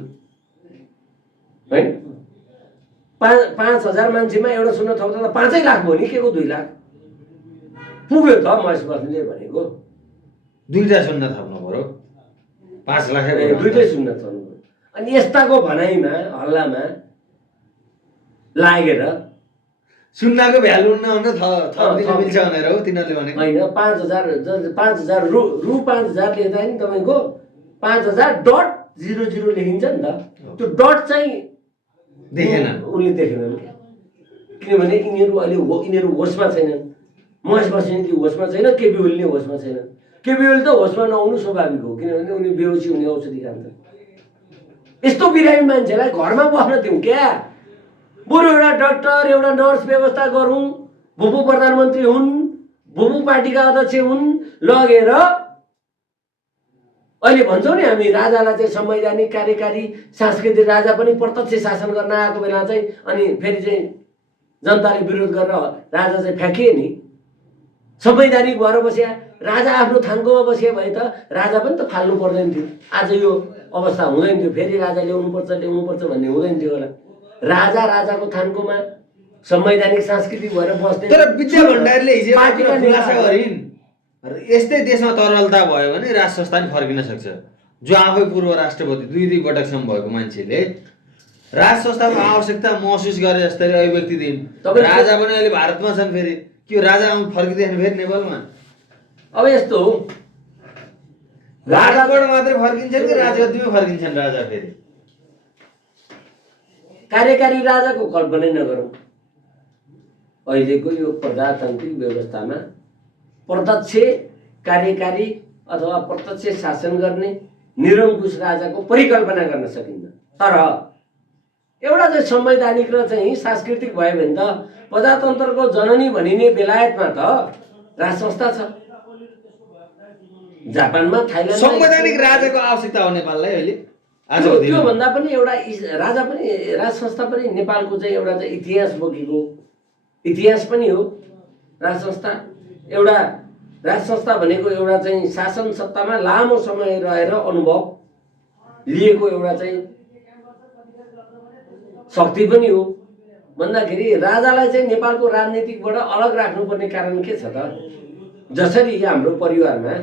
होइन। 5,000 मान्छेमा एउटा सुन्न थप्दा त 5 लाख भयो नि, के को 2 लाख पुग्यो त महेश बस्नेतले भनेको। दुईटा सुन्न थप्नु पर्यो 5 लाख दुईटै सुन्न थप्नु। अनि यस्ताको भनाइमा हल्लामा लागेर सुन्नाको भ्यालु नहुन थपिदिन मिल्छ भनेर हो तिनीहरूले भनेको होइन। 5,000 रु 5,000 लेख्दा नि तपाईँको 5,000.00 लेखिन्छ नि त। त्यो डट चाहिँ देखेन, उनले देखेनन् क्या। किनभने यिनीहरू अहिले यिनीहरू होसमा छैनन्। महेश बस्नेत होसमा छैन, केपी ओली होसमा छैन। केपी ओली त होसमा नहुनु स्वाभाविक हो, किनभने उनी बेहोसी हुने औषधि खान्छन्। यस्तो बिरामी मान्छेलाई घरमा बस्न दिउँ क्या। बरु एउटा डाक्टर एउटा नर्स व्यवस्था गरौँ। भूपू प्रधानमन्त्री हुन्, भूपू पार्टीका अध्यक्ष हुन्, लगेर अहिले भन्छौँ नि हामी राजालाई चाहिँ संवैधानिक कार्यकारी सांस्कृतिक राजा पनि प्रत्यक्ष शासन गर्न आएको बेला चाहिँ अनि फेरि चाहिँ जनताले विरोध गरेर राजा चाहिँ फ्याँकिए नि। संवैधानिक भएर बस्या राजा आफ्नो थाङ्कोमा बस्या भए त राजा पनि त फाल्नु पर्दैन थियो। आज यो अवस्था हुँदैन थियो। फेरि राजा ल्याउनुपर्छ भन्ने हुँदैन थियो होला। राजा राजाको थान्कोमा संवैधानिक सांस्कृतिक भएर बस्ने। तर विद्या भण्डारीले हिजो खुलासा गरिन् यस्तै देशमा तरलता भयो भने राज संस्था नि फर्किन सक्छ। जो आफै पूर्व राष्ट्रपति 2 पटकसम्म भएको मान्छेले राज संस्थाको आवश्यकता महसुस गरे जस्तै अभिव्यक्ति दिइन्। राजा पनि अहिले भारतमा छन्, फेरि के राजा फर्किँदैन फेरि नेपालमा? अब यस्तो हो, राजाबाट मात्रै फर्किन्छन् कि राजगद्दीमा फर्किन्छन् राजा? फेरि कार्यकारी राजाको कल्पना नगरौँ। अहिलेको यो प्रजातान्त्रिक व्यवस्थामा प्रत्यक्ष कार्यकारी अथवा प्रत्यक्ष शासन गर्ने निरङ्कुश राजाको परिकल्पना गर्न सकिन्न। तर एउटा चाहिँ संवैधानिक र चाहिँ सांस्कृतिक भयो भने त प्रजातन्त्रको जननी भनिने बेलायतमा त राज संस्था छ। जापानमा थाइल्यान्डमा संवैधानिक राजाको आवश्यकता हो नेपाललाई अहिले। आज त्यो भन्दा पनि एउटा राजा पनि राज संस्था पनि नेपालको चाहिँ एउटा चाहिँ इतिहास बोकेको इतिहास पनि हो। राज संस्था एउटा राज संस्था भनेको एउटा चाहिँ शासन सत्तामा लामो समय रहेर अनुभव लिएको एउटा चाहिँ शक्ति पनि हो। भन्दाखेरि राजालाई चाहिँ नेपालको राजनीतिबाट अलग राख्नुपर्ने कारण के छ त? जसरी हाम्रो परिवारमा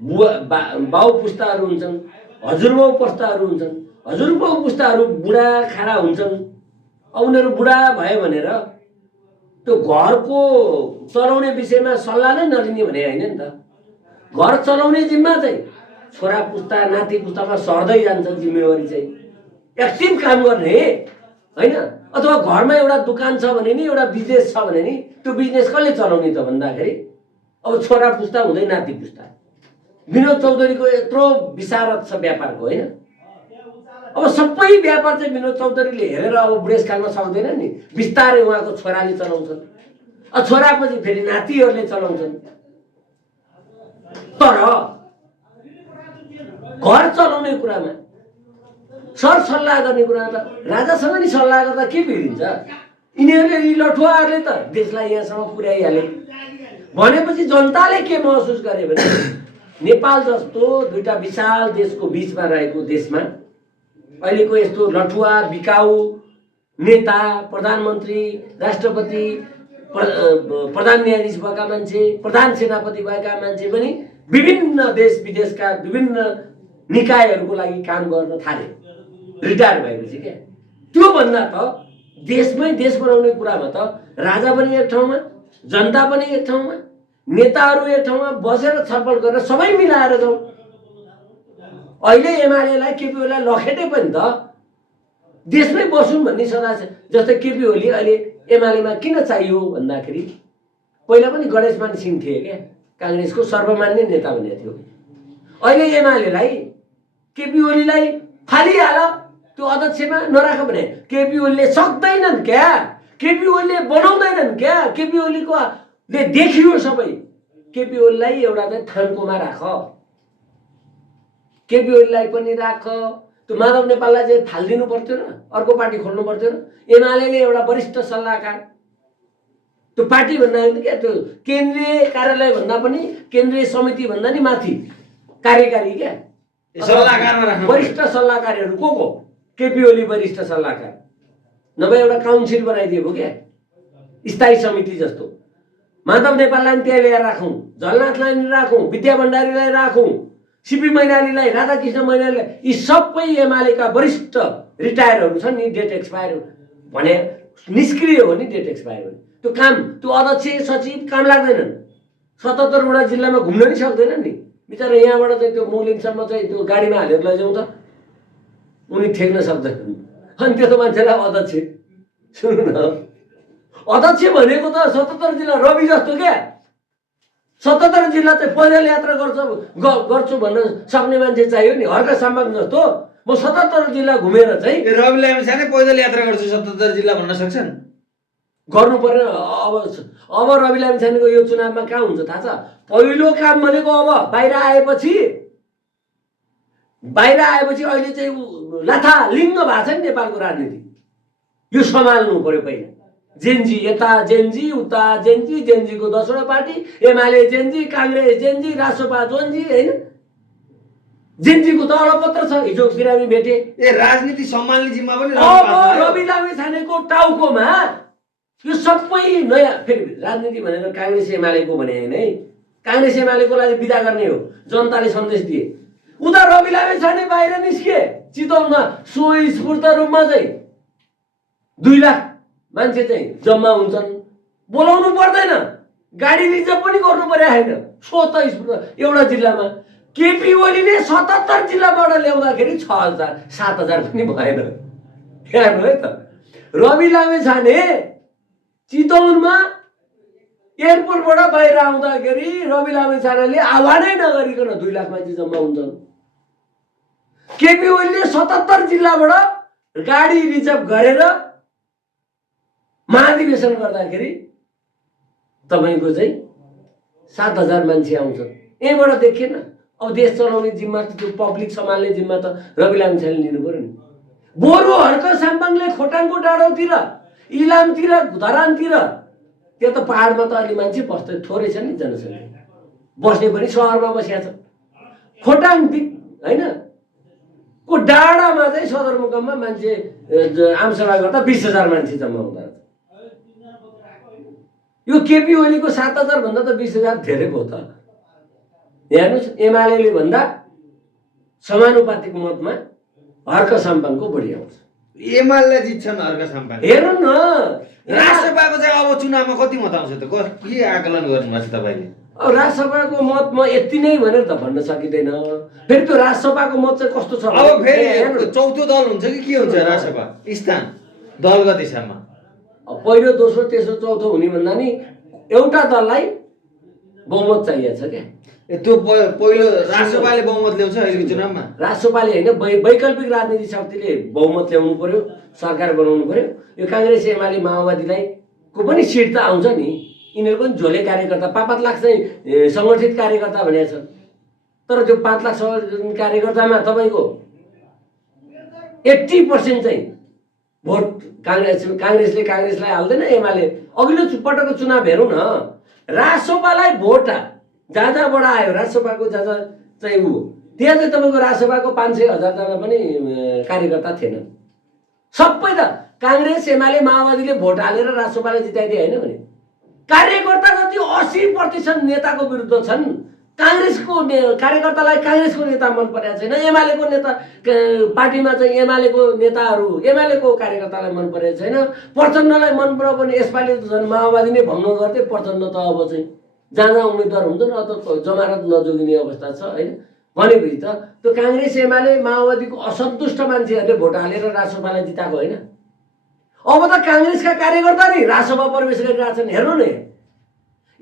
बाउ पुस्ताहरू हुन्छन्, हजुरबाउ पुस्ताहरू हुन्छन्। हजुरबाउ पुस्ताहरू बुढा खाडा हुन्छन्। उनीहरू बुढा भयो भनेर त्यो घरको चलाउने विषयमा सल्लाह नै नलिने भने होइन नि त। घर चलाउने जिम्मा चाहिँ छोरा पुस्ता नाति पुस्तामा सर्दै जान्छ। जिम्मेवारी चाहिँ एक्टिभ काम गर्ने होइन। अथवा घरमा एउटा दोकान छ भने नि एउटा बिजनेस छ भने नि त्यो बिजनेस कसले चलाउने त भन्दाखेरि अब छोरा पुस्ता हुँदै नाति पुस्ता। विनोद चौधरीको यत्रो विशारद छ व्यापारको होइन। अब सबै व्यापार चाहिँ विनोद चौधरीले हेरेर अब बुढेसकालमा सक्दैन नि। बिस्तारै उहाँको छोराले चलाउँछन्। छोरापछि फेरि नातिहरूले चलाउँछन्। तर घर चलाउने कुरामा सरसल्लाह गर्ने कुरामा त राजासँग नि सल्लाह गर्दा के बिग्रिन्छ? यिनीहरूले यी लठुवाहरूले त देशलाई यहाँसम्म पुर्याइहाले भनेपछि जनताले के महसुस गरे भने नेपाल जस्तो दुईटा विशाल देशको बिचमा रहेको देशमा अहिलेको यस्तो लठुवा बिकाऊ नेता, प्रधानमन्त्री, राष्ट्रपति, प्रधान न्यायाधीश भएका मान्छे, प्रधान सेनापति भएका मान्छे पनि विभिन्न देश विदेशका विभिन्न निकायहरूको लागि काम गर्न थाले रिटायर भएपछि क्या। त्योभन्दा त देशमै देश बनाउने कुरामा त राजा पनि एक ठाउँमा, जनता पनि एक ठाउँमा, नेताहरू एक ठाउँमा बसेर छलफल गरेर सबै मिलाएर जाउँ। अहिले एमालेलाई केपी ओलीलाई लखेटे पनि त देशमै बसौँ भन्ने सल्लाह छ। जस्तै केपी ओली अहिले एमालेमा किन चाहियो भन्दाखेरि पहिला पनि गणेशमान सिंह थिए क्या, काङ्ग्रेसको सर्वमान्य नेता भनेको थियो। अहिले एमालेलाई केपी ओलीलाई फालिहाल, त्यो अध्यक्षमा नराख भने केपी ओलीले सक्दैनन् क्या, केपी ओलीले बनाउँदैनन् क्या। केपी ओलीले देखियो सबै। केपी ओलीलाई एउटा चाहिँ थान्कोमा राख, केपी ओलीलाई पनि राख। त्यो माधव नेपाललाई चाहिँ फालिदिनु पर्थ्यो र अर्को पार्टी खोल्नु पर्थ्यो र। एमाले एउटा वरिष्ठ सल्लाहकार, त्यो पार्टी भन्दा क्या, त्यो केन्द्रीय कार्यालय भन्दा पनि केन्द्रीय समिति भन्दा नि माथि कार्यकारी क्या, सल्लाहकारमा राख्नु। वरिष्ठ सल्लाहकारहरू को केपी ओली वरिष्ठ सल्लाहकार, नभए एउटा काउन्सिल बनाइदिएको क्या, स्थायी समिति जस्तो। माधव नेपाललाई त्यहाँ ल्याएर राखौँ, झलनाथलाई नि राखौँ, विद्या भण्डारीलाई राखौँ, सिपी मैनालीलाई, राधाकृष्ण मैनालीलाई, यी सबै एमालेका वरिष्ठ रिटायरहरू छन् नि, डेट एक्सपायर भने निष्क्रिय हो नि, डेट एक्सपायर हो नि। त्यो काम, त्यो अध्यक्ष सचिव काम लाग्दैनन्। 77वटा जिल्लामा घुम्न नि सक्दैनन् नि बिचरा। यहाँबाट चाहिँ त्यो मौलिनसम्म चाहिँ त्यो गाडीमा हालेर लैजाउँ त उनी ठेक्न सक्दैनन्। अनि त्यो मान्छेलाई अध्यक्ष, सुन्नु न, अध्यक्ष भनेको त 77 जिल्ला रवि जस्तो क्या। 77 जिल्ला चाहिँ पैदल यात्रा गर्छु भन्न सक्ने मान्छे चाहियो नि। हर्क साम्बाङ जस्तो म 77 जिल्ला घुमेर चाहिँ रवि लामिछाने पैदल यात्रा गर्छु 77 जिल्ला भन्न सक्छन्? गर्नु पर्यो। अब रवि लामिछानेको यो चुनावमा कहाँ हुन्छ थाहा छ? पहिलो काम भनेको अब बाहिर आएपछि अहिले चाहिँ लाथा लिङ्ग भएको छ नि नेपालको राजनीति। यो सम्हाल्नु पर्यो पहिला। जेन्जी यता जेन्जी उता जेन्जी, जेन्जीको 10वटा party, UML Gen Z, Congress Gen Z, Rasopa Gen Z, होइन? जेन्जीको त अलपत्र छ। हिजो बिरामी भेटे। ए राजनीति सम्हाल्ने जिम्मा पनि अब रवि लामिछानेको टाउकोमा यो सबै नयाँ। फेरि राजनीति भनेर काङ्ग्रेस एमालेको भने होइन है, काङ्ग्रेस एमालेको लागि विदा गर्ने हो। जनताले सन्देश दिए। उता रवि लामिछाने बाहिर निस्के चितवनमा, स्वस्फूर्त रूपमा चाहिँ 2 लाख मान्छे चाहिँ जम्मा हुन्छन्। बोलाउनु पर्दैन, गाडी रिजर्भ पनि गर्नु पर्यो होइन। स्वतः एउटा जिल्लामा केपी ओलीले 77 जिल्लाबाट ल्याउँदाखेरि 6000 7000 पनि भएन। हेर्नु है त, रवि लामिछाने चितवनमा एयरपोर्टबाट बाहिर आउँदाखेरि रवि लामिछानेले आह्वानै नगरिकन 2 लाख मान्छे जम्मा हुन्छन्। केपी ओलीले 77 जिल्लाबाट गाडी रिजर्भ गरेर महाधिवेशन गर्दाखेरि तपाईँको चाहिँ 7000 मान्छे आउँछन्। यहीँबाट देखिएन? अब देश चलाउने जिम्मा त, त्यो पब्लिक सम्हाल्ने जिम्मा त रवि लामिछानेले लिनु पर्यो नि। बरु हर्क साम्बाङले खोटाङको डाँडोतिर, इलामतिर, धरानतिर, त्यो त पहाडमा त अहिले मान्छे बस्दै थोरै छ नि, जनसङ्ख्या बस्ने पनि सहरमा बसिया छ। खोटाङ होइन को डाँडामा चाहिँ सदरमुकाममा मान्छे आमसभा गर्दा 20,000 मान्छे जम्मा हुँदा रहेछ। यो केपी ओलीको 7000 भन्दा त 20,000 धेरै भयो त। हेर्नुहोस्, एमाले भन्दा समानुपातिक मतमा हर्क साम्बाङको बढी आउँछ। एमाले जित्छन् हर्क साम्बाङ। हेर्नु न, राष्ट्रसभाको चाहिँ अब चुनावमा कति मत आउँछ त? के आकलन गर्नुभएको छ तपाईँले? अब राजसभाको मत म यति नै भनेर त भन्न सकिँदैन। फेरि त्यो राजसभाको मत चाहिँ कस्तो छ? अब फेरि चौथो दल हुन्छ कि के हुन्छ राजसभा स्थान दलगत हिसाबमा? पहिलो, दोस्रो, तेस्रो, चौथो हुने भन्दा नि एउटा दललाई बहुमत चाहिएको छ क्या। त्यो पहिलो राष्ट्रसभाले बहुमत ल्याउँछ अहिले चुनावमा? राष्ट्रसभाले होइन, वैकल्पिक राजनीति शक्तिले बहुमत ल्याउनु पर्यो, सरकार बनाउनु पर्यो। यो काङ्ग्रेस एमाले माओवादीलाई को पनि सिट त आउँछ नि। यिनीहरू पनि झोले कार्यकर्ता, 5 लाख चाहिँ सङ्गठित कार्यकर्ता भनेको छ। तर त्यो 5 लाख सङ्गठित कार्यकर्तामा तपाईँको 80% चाहिँ भोट काङ्ग्रेसले काङ्ग्रेसलाई हाल्दैन। एमाले अघिल्लो पटकको चुनाव हेरौँ न, राजसभालाई भोट जहाँ जहाँबाट आयो, राजसभाको जहाँ चाहिँ ऊ, त्यहाँ चाहिँ तपाईँको राजसभाको 500,000 जना पनि कार्यकर्ता थिएनन्। सबै त काङ्ग्रेस एमाले माओवादीले भोट हालेर राजसभालाई जिताइदिए होइन भने। कार्यकर्ता जति 80% नेताको विरुद्ध छन्, काङ्ग्रेसको कार्यकर्तालाई काङ्ग्रेसको नेता मन परेको छैन, एमालेको नेता पार्टीमा चाहिँ एमालेको नेताहरू एमालेको कार्यकर्तालाई मन परेको छैन, प्रचण्डलाई मन पर्यो भने यसपालि त झन् माओवादी नै भङ्ग गर्थे, प्रचण्ड त अब चाहिँ जहाँ उम्मेदवार हुन्छ न त जमानत नजोगिने अवस्था छ होइन। भनेपछि त त्यो काङ्ग्रेस एमाले माओवादीको असन्तुष्ट मान्छेहरूले भोट हालेर रासोपालाई जिताएको होइन। अब त काङ्ग्रेसका कार्यकर्ता नि रासोपा प्रवेश गरिरहेछन्, हेर्नु न,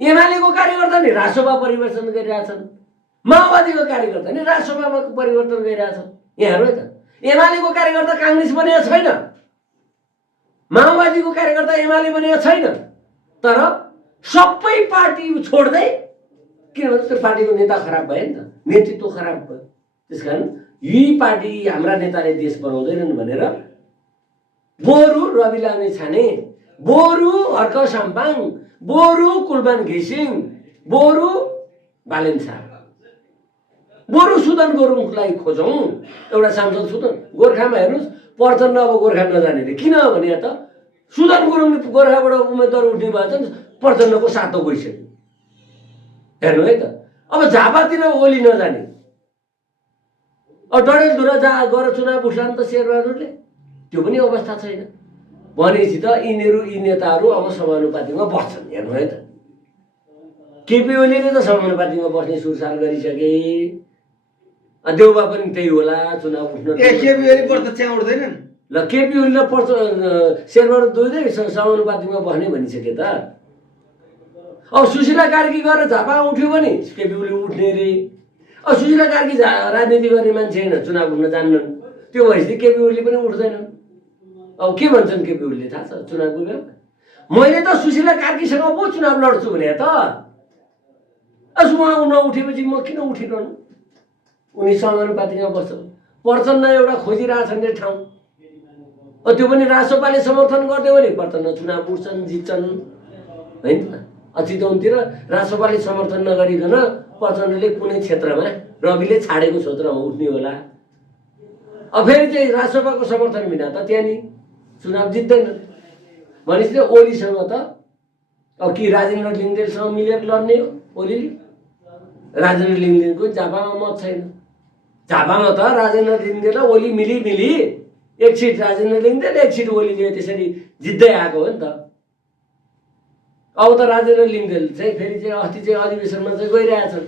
एमालेको कार्यकर्ता नि रासोपा परिवर्तन गरिरहेछन्, माओवादीको कार्यकर्ता नि रासोपामा परिवर्तन गरिरहेछन्। यहाँ हेर्नु है त, एमालेको कार्यकर्ता काङ्ग्रेस बनेको छैन, माओवादीको कार्यकर्ता एमाले बनेको छैन, तर सबै पार्टी छोड्दै, किनभने त्यो पार्टीको नेता खराब भयो नि त, नेतृत्व खराब भयो। त्यसकारण यी पार्टी हाम्रा नेताले देश बनाउँदैनन् भनेर बोरु रवि लामे छाने, बोरु हर्क साम्पाङ, बोरु कुलमान घिसिङ, बोरु बालेन शाह, बोरु सुदन गुरुङलाई खोजौँ एउटा सांसद। सुदन गोर्खामा हेर्नुहोस्, प्रचण्ड अब गोर्खा नजाने रे, किनभने त सुदन गुरुङ गोर्खाबाट उम्मेदवार उठ्ने भएछ नि, प्रचण्डको सातो गइसक्यो। हेर्नु है त, अब झापातिर ओली नजाने, अब डडेलधुरा गएर चुनाव उठ्ला नि त शेरबहादुरले, त्यो पनि अवस्था छैन। भनेपछि त यी नेताहरू अब समानुपातिमा बस्छन्। हेर्नु है त, केपी ओलीले त समानुपातिमा बस्ने सुरसार गरिसके, देउबा पनि त्यही होला, चुनाव उठ्न। केपी ओली प्रत्यक्ष उठ्दैनन् ल, केपी ओली र शेरबहादुर दुवै समानुपातिमा बस्ने भनिसके त। अब सुशीला कार्की गरेर झापा उठ्यो भने केपी ओली उठ्ने रे। अब सुशीला कार्की राजनीति गर्ने मान्छे होइन, चुनाव उठ्न जान्नन्, त्यो भएपछि केपी ओली पनि उठ्दैनन्। अब के भन्छन् केपी ओलीले थाहा छ चुनावको बेला, मैले त सुशीला कार्कीसँग पो चुनाव लड्छु भने त उहाँ नउठेपछि म किन उठिरहनु। उनी समानुपातिमा बस्छ। प्रचण्ड एउटा खोजिरहेछन् रे ठाउँ, त्यो पनि रासोपाले समर्थन गरिदियो भने प्रचण्ड चुनाव उठ्छन्, जित्छन् होइन त। चितवनतिर रासोपाले समर्थन नगरिकन प्रचण्डले कुनै क्षेत्रमा रविले छाडेको क्षेत्रमा उठ्ने होला। अब फेरि चाहिँ रासोपाको समर्थन बिना त त्यहाँ नि चुनाव जित्दैन। भनेपछि ओलीसँग त अब कि राजेन्द्र लिङ्गदेनसँग मिलेर लड्ने हो ओलीले। राजेन्द्र लिङ्गदेनको झापामा मत छैन, झापामा त राजेन्द्र लिङ्गदेन र ओली मिली एक सिट राजेन्द्र लिङ्गदेन एक सिट ओलीले त्यसरी जित्दै आएको हो नि त। अब त राजेन्द्र लिङ्गदेन चाहिँ फेरि चाहिँ अस्ति चाहिँ अधिवेशनमा चाहिँ गइरहेछन्,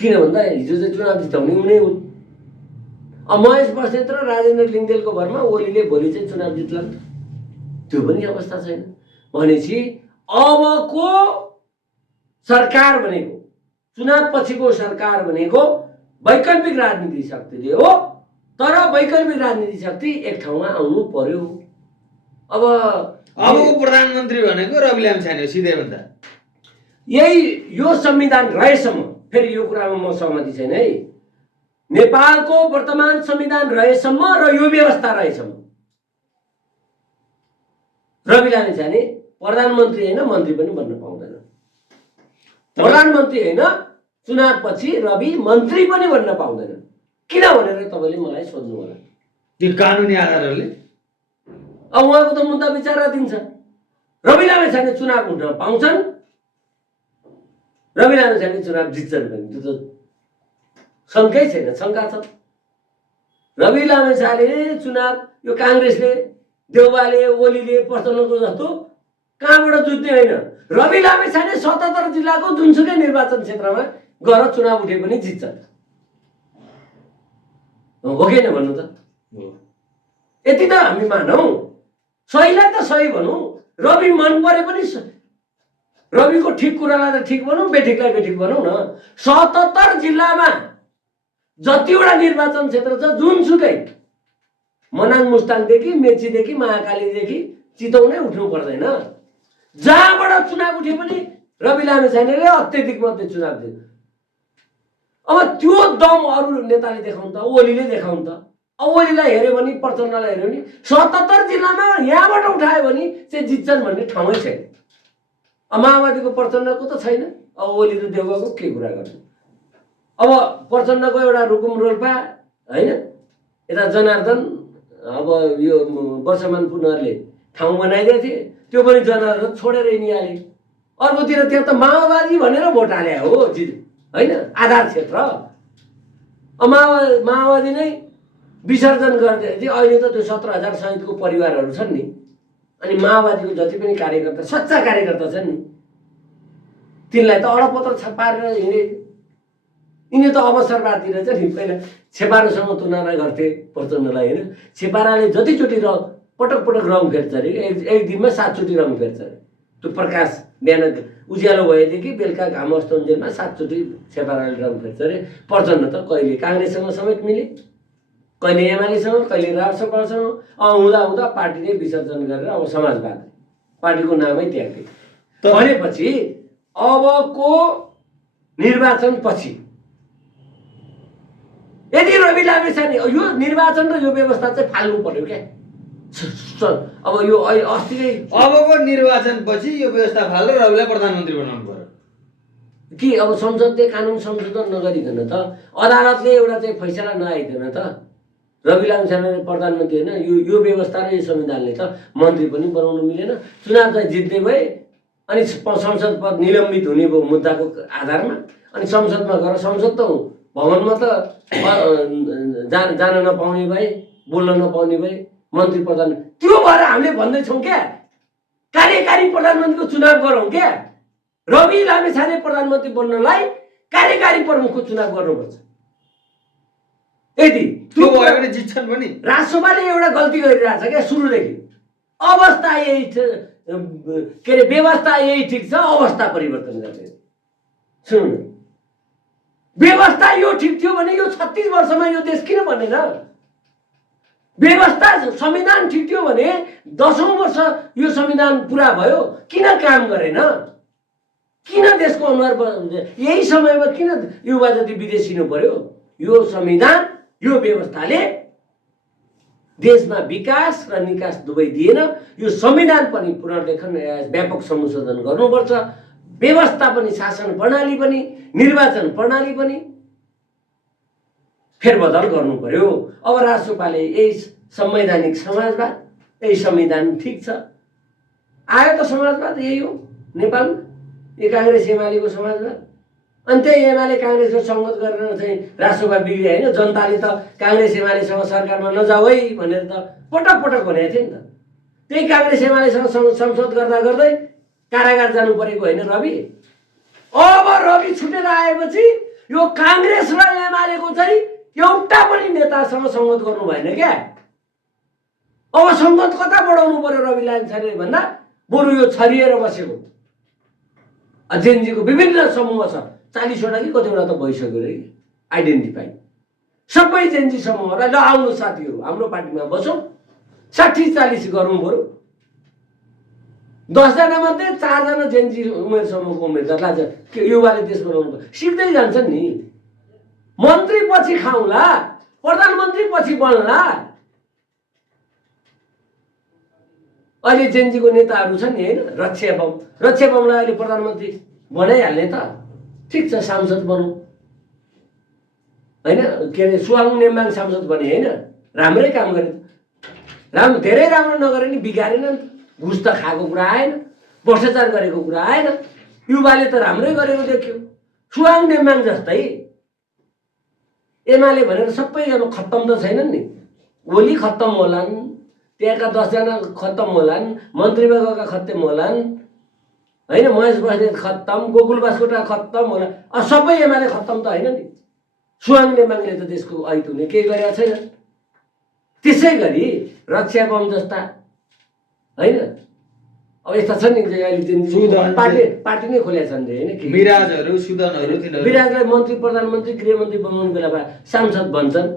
किन भन्दा हिजो चाहिँ चुनाव जिताउने उनी हुन्। अब महेश बस्नेत र राजेन्द्र लिङ्गदेनको भरमा ओलीले भोलि चाहिँ चुनाव जित्ला नि त, त्यो पनि अवस्था छैन। भनेपछि अबको सरकार भनेको, चुनाव पछिको सरकार भनेको वैकल्पिक राजनीति शक्तिले हो, तर वैकल्पिक राजनीति शक्ति एक ठाउँमा आउनु पर्यो। अबको प्रधानमन्त्री भनेको रवि लामिछाने हो सिधै भन्दा। यही यो संविधान रहेसम्म, फेरि यो कुरामा म सहमति छैन है, नेपालको वर्तमान संविधान रहेसम्म र यो व्यवस्था रहेसम्म रवि लामिछाने प्रधानमन्त्री होइन मन्त्री पनि बन्न पाउँदैन। प्रधानमन्त्री होइन, चुनावपछि रवि मन्त्री पनि बन्न पाउँदैन। किन भनेर तपाईँले मलाई सोध्नु होला। त्यो कानुनी आधारहरूले अब उहाँको त मुद्दा विचाराधीन छ। रवि लामिछाने चुनाव उठ्न पाउँछन्, रवि लामिछाने चुनाव जित्छन् भने त्यो त शङ्कै छैन, शङ्का छ। रवि लामिछाने चुनाव यो काङ्ग्रेसले, देउबाले, ओलीले, प्रचण्डको जस्तो कहाँबाट जित्ने होइन। रवि लामिछाने 77 जिल्लाको जुनसुकै निर्वाचन क्षेत्रमा गएर चुनाव उठे पनि जित्छन्, हो कि होइन भन्नु त। यति त हामी मानौँ, सहीलाई त सही भनौँ। रवि मन परे पनि रविको ठिक कुरालाई त ठिक भनौँ, बेठिकलाई बेठिक भनौँ न। 77 जिल्लामा जतिवटा निर्वाचन क्षेत्र छ, जुनसुकै मनाङ मुस्ताङदेखि मेचीदेखि महाकालीदेखि चितौनै उठ्नु पर्दैन, जहाँबाट चुनाव उठे पनि रवि लामिछानेले अत्यधिक मतले चुनाव दिन्छ। अब त्यो दम अरू नेताले देखाउनु त, ओलीले देखाउनु त। अब ओलीलाई हेऱ्यो भने, प्रचण्डलाई हेऱ्यो भने 77 जिल्लामा यहाँबाट उठायो भने चाहिँ जित्छन् भन्ने ठाउँै छैन। अब माओवादीको प्रचण्डको त छैन, अब ओली र देउबाको के कुरा गर्नु। अब प्रचण्डको एउटा रुकुम रोल्पा होइन, यता जनार्दन, अब यो वर्षमान पुनरले ठाउँ बनाइदिएको थिए, त्यो पनि जनार्दन छोडेर हिँडिहाले। अर्कोतिर त्यहाँ त माओवादी भनेर भोट हाले हो होइन, आधार क्षेत्र। माओवादी नै विसर्जन गरिदिएपछि अहिले त त्यो 17,000 शहीदको परिवारहरू छन् नि, अनि माओवादीको जति पनि कार्यकर्ता सच्चा कार्यकर्ता छन् नि, तिनलाई त अडपत्र छपारेर हिँडे। यिनी त अवसरवादी रहेछ नि। पहिला छेपारोसँग तुलना गर्थे प्रचण्डलाई होइन। छेपाराले जतिचोटि पटक पटक रङ फेर्छ अरे, एक दिनमा 7 चोटि रङ फेर्छ अरे। त्यो प्रकाश बिहान उज्यालो भएदेखि बेलुका घाम अस्ताउन्जेलमा 7 चोटि छेपाराले रङ फेर्छ अरे। प्रचण्ड त कहिले काङ्ग्रेससँग समेत मिले, कहिले एमालेसँग, कहिले राजसभासँग, हुँदा हुँदा पार्टी नै विसर्जन गरेर अब समाजवाद पार्टीको नामै त्यागे। भनेपछि अबको निर्वाचन पछि यदि रवि लामिछाने यो निर्वाचन र यो व्यवस्था चाहिँ फाल्नु पर्यो क्या। अब यो अस्तिकै अबको निर्वाचन पछि यो व्यवस्था फालेर रविलाई प्रधानमन्त्री बनाउनु पर्यो कि अब संसदले कानुन संशोधन नगरिकन त, अदालतले एउटा चाहिँ फैसला नआइकन त रवि लामिछानेले प्रधानमन्त्री होइन। यो व्यवस्था र यो संविधानले त मन्त्री पनि बनाउनु मिलेन। चुनाव चाहिँ जित्दै भए अनि संसद पद निलम्बित हुने भयो मुद्दाको आधारमा, अनि संसदमा गएर संसद त भवनमा त जान नपाउने भए, बोल्न नपाउने भए, मन्त्री प्रधान त्यो भएर हामीले भन्दैछौँ क्या कार्यकारी प्रधानमन्त्रीको चुनाव गरौँ क्या। रवि लामिछाने प्रधानमन्त्री बन्नलाई कार्यकारी प्रमुखको चुनाव गर्नुपर्छ। यदि त्यो भयो भने जित्छन् पनि। राजसभाले एउटा गल्ती गरिरहेछ क्या सुरुदेखि। अवस्था यही के अरे व्यवस्था यही ठिक छ, अवस्था परिवर्तन गर्ने। सुन्नु, व्यवस्था यो ठिक थियो भने यो 36 वर्षमा यो देश किन बनेन? व्यवस्था संविधान ठिक थियो भने 10औं वर्ष यो संविधान पुरा भयो, किन काम गरेन? किन देशको अनुहार यही समयमा किन युवा जति विदेशिनु पर्यो? यो संविधान यो व्यवस्थाले देशमा विकास र निकास दुवै दिएन। यो संविधान पनि पुनर्लेखन व्यापक संशोधन गर्नुपर्छ। व्यवस्था पनि, शासन प्रणाली पनि, निर्वाचन प्रणाली पनि फेरबदल गर्नु पर्यो। अब राष्ट्रपाले यही संवैधानिक समाजवाद, यही संविधान ठिक छ, आयो त समाजवाद यही हो नेपालमा, यो काङ्ग्रेस एमालेको समाजवाद। अनि त्यही एमाले काङ्ग्रेसको सङ्गत गरेर चाहिँ राष्ट्रसभा बिग्रियो होइन। जनताले त काङ्ग्रेस एमालेसँग सरकारमा नजाऊ है भनेर त पटक पटक भनेको थियो नि त। त्यही काङ्ग्रेस एमालेसँग संसद गर्दा गर्दै कारागार जानु परेको होइन रवि? अब रवि छुटेर आएपछि यो काङ्ग्रेस र एमालेको चाहिँ एउटा पनि नेतासँग सङ्गत गर्नु भएन क्या। अब सङ्गत कता बढाउनु पर्यो रवि लामिछाने भन्दा बरु यो छरिएर बसेको जेनजीको विभिन्न समूह छ, 40वटा कि कतिवटा त भइसक्यो अरे आइडेन्टिफाई। सबै जेनजी समूहहरूलाई ल आउनु साथीहरू हाम्रो पार्टीमा बसौँ, 60-40 गरौँ बरु। 10 जना मध्ये 4 जना जेनजी उमेर समूहको उम्मेदवारलाई युवाले देश बनाउनु सिक्दै जान्छन् नि। मन्त्री पछि खाउँला, प्रधानमन्त्री पछि बन्ला। अहिले जेनजीको नेताहरू छन् नि होइन, रक्षाबमलाई अहिले प्रधानमन्त्री बनाइहाल्ने त ठिक छ, सांसद बनाऊ होइन। के अरे सुवाङ नेम्बाङ सांसद बने होइन, राम्रै काम गरे। धेरै राम्रो नगरे नि बिगारेन नि त। घुस त खाएको कुरा आएन, भ्रष्टाचार गरेको कुरा आएन, युवाले त राम्रै गरेको देख्यो। सुवाङ नेम्बाङ जस्तै एमाले भनेर सबै अब खत्तम त छैनन् नि। ओली खत्तम होलान्, त्यहाँका 10 जना खत्तम होलान्, मन्त्रीमा गएका खत्तम होलान् होइन, महेश बस्नेत खत्तम, गोकुल बास्कोटा खत्तम होला, सबै एमाले खत्तम त होइन नि। सुवाङ नेम्बाङले त देशको ऐत हुने केही गरेका छैन। त्यसै गरी रक्षाबम जस्ता होइन, अब यस्ता छन् नि अहिले पार्टी नै खोलेका छन् रे होइन। मिराजहरू, सुदनहरू, तिनीहरू मिराजलाई मन्त्री प्रधानमन्त्री गृहमन्त्री बनाउने बेलामा सांसद बन्छन्।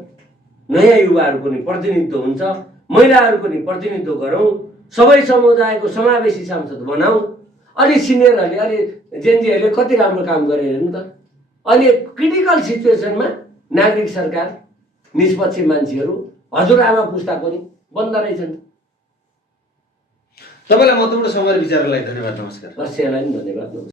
नयाँ युवाहरूको नि प्रतिनिधित्व हुन्छ, महिलाहरूको नि प्रतिनिधित्व गरौँ, सबै समुदायको समावेशी सांसद बनाऊ। अलि सिनियरहरूले, अलि जेनजीहरूले कति राम्रो काम गरे हेर्नु त। अहिले क्रिटिकल सिचुएसनमा नागरिक सरकार, निष्पक्ष मान्छेहरू, हजुरआमा पुस्ताको नि बन्द रहेछन्। तपाईँलाई महत्त्वपूर्ण समय विचारलाई धन्यवाद, नमस्कार। रसियालाई पनि धन्यवाद।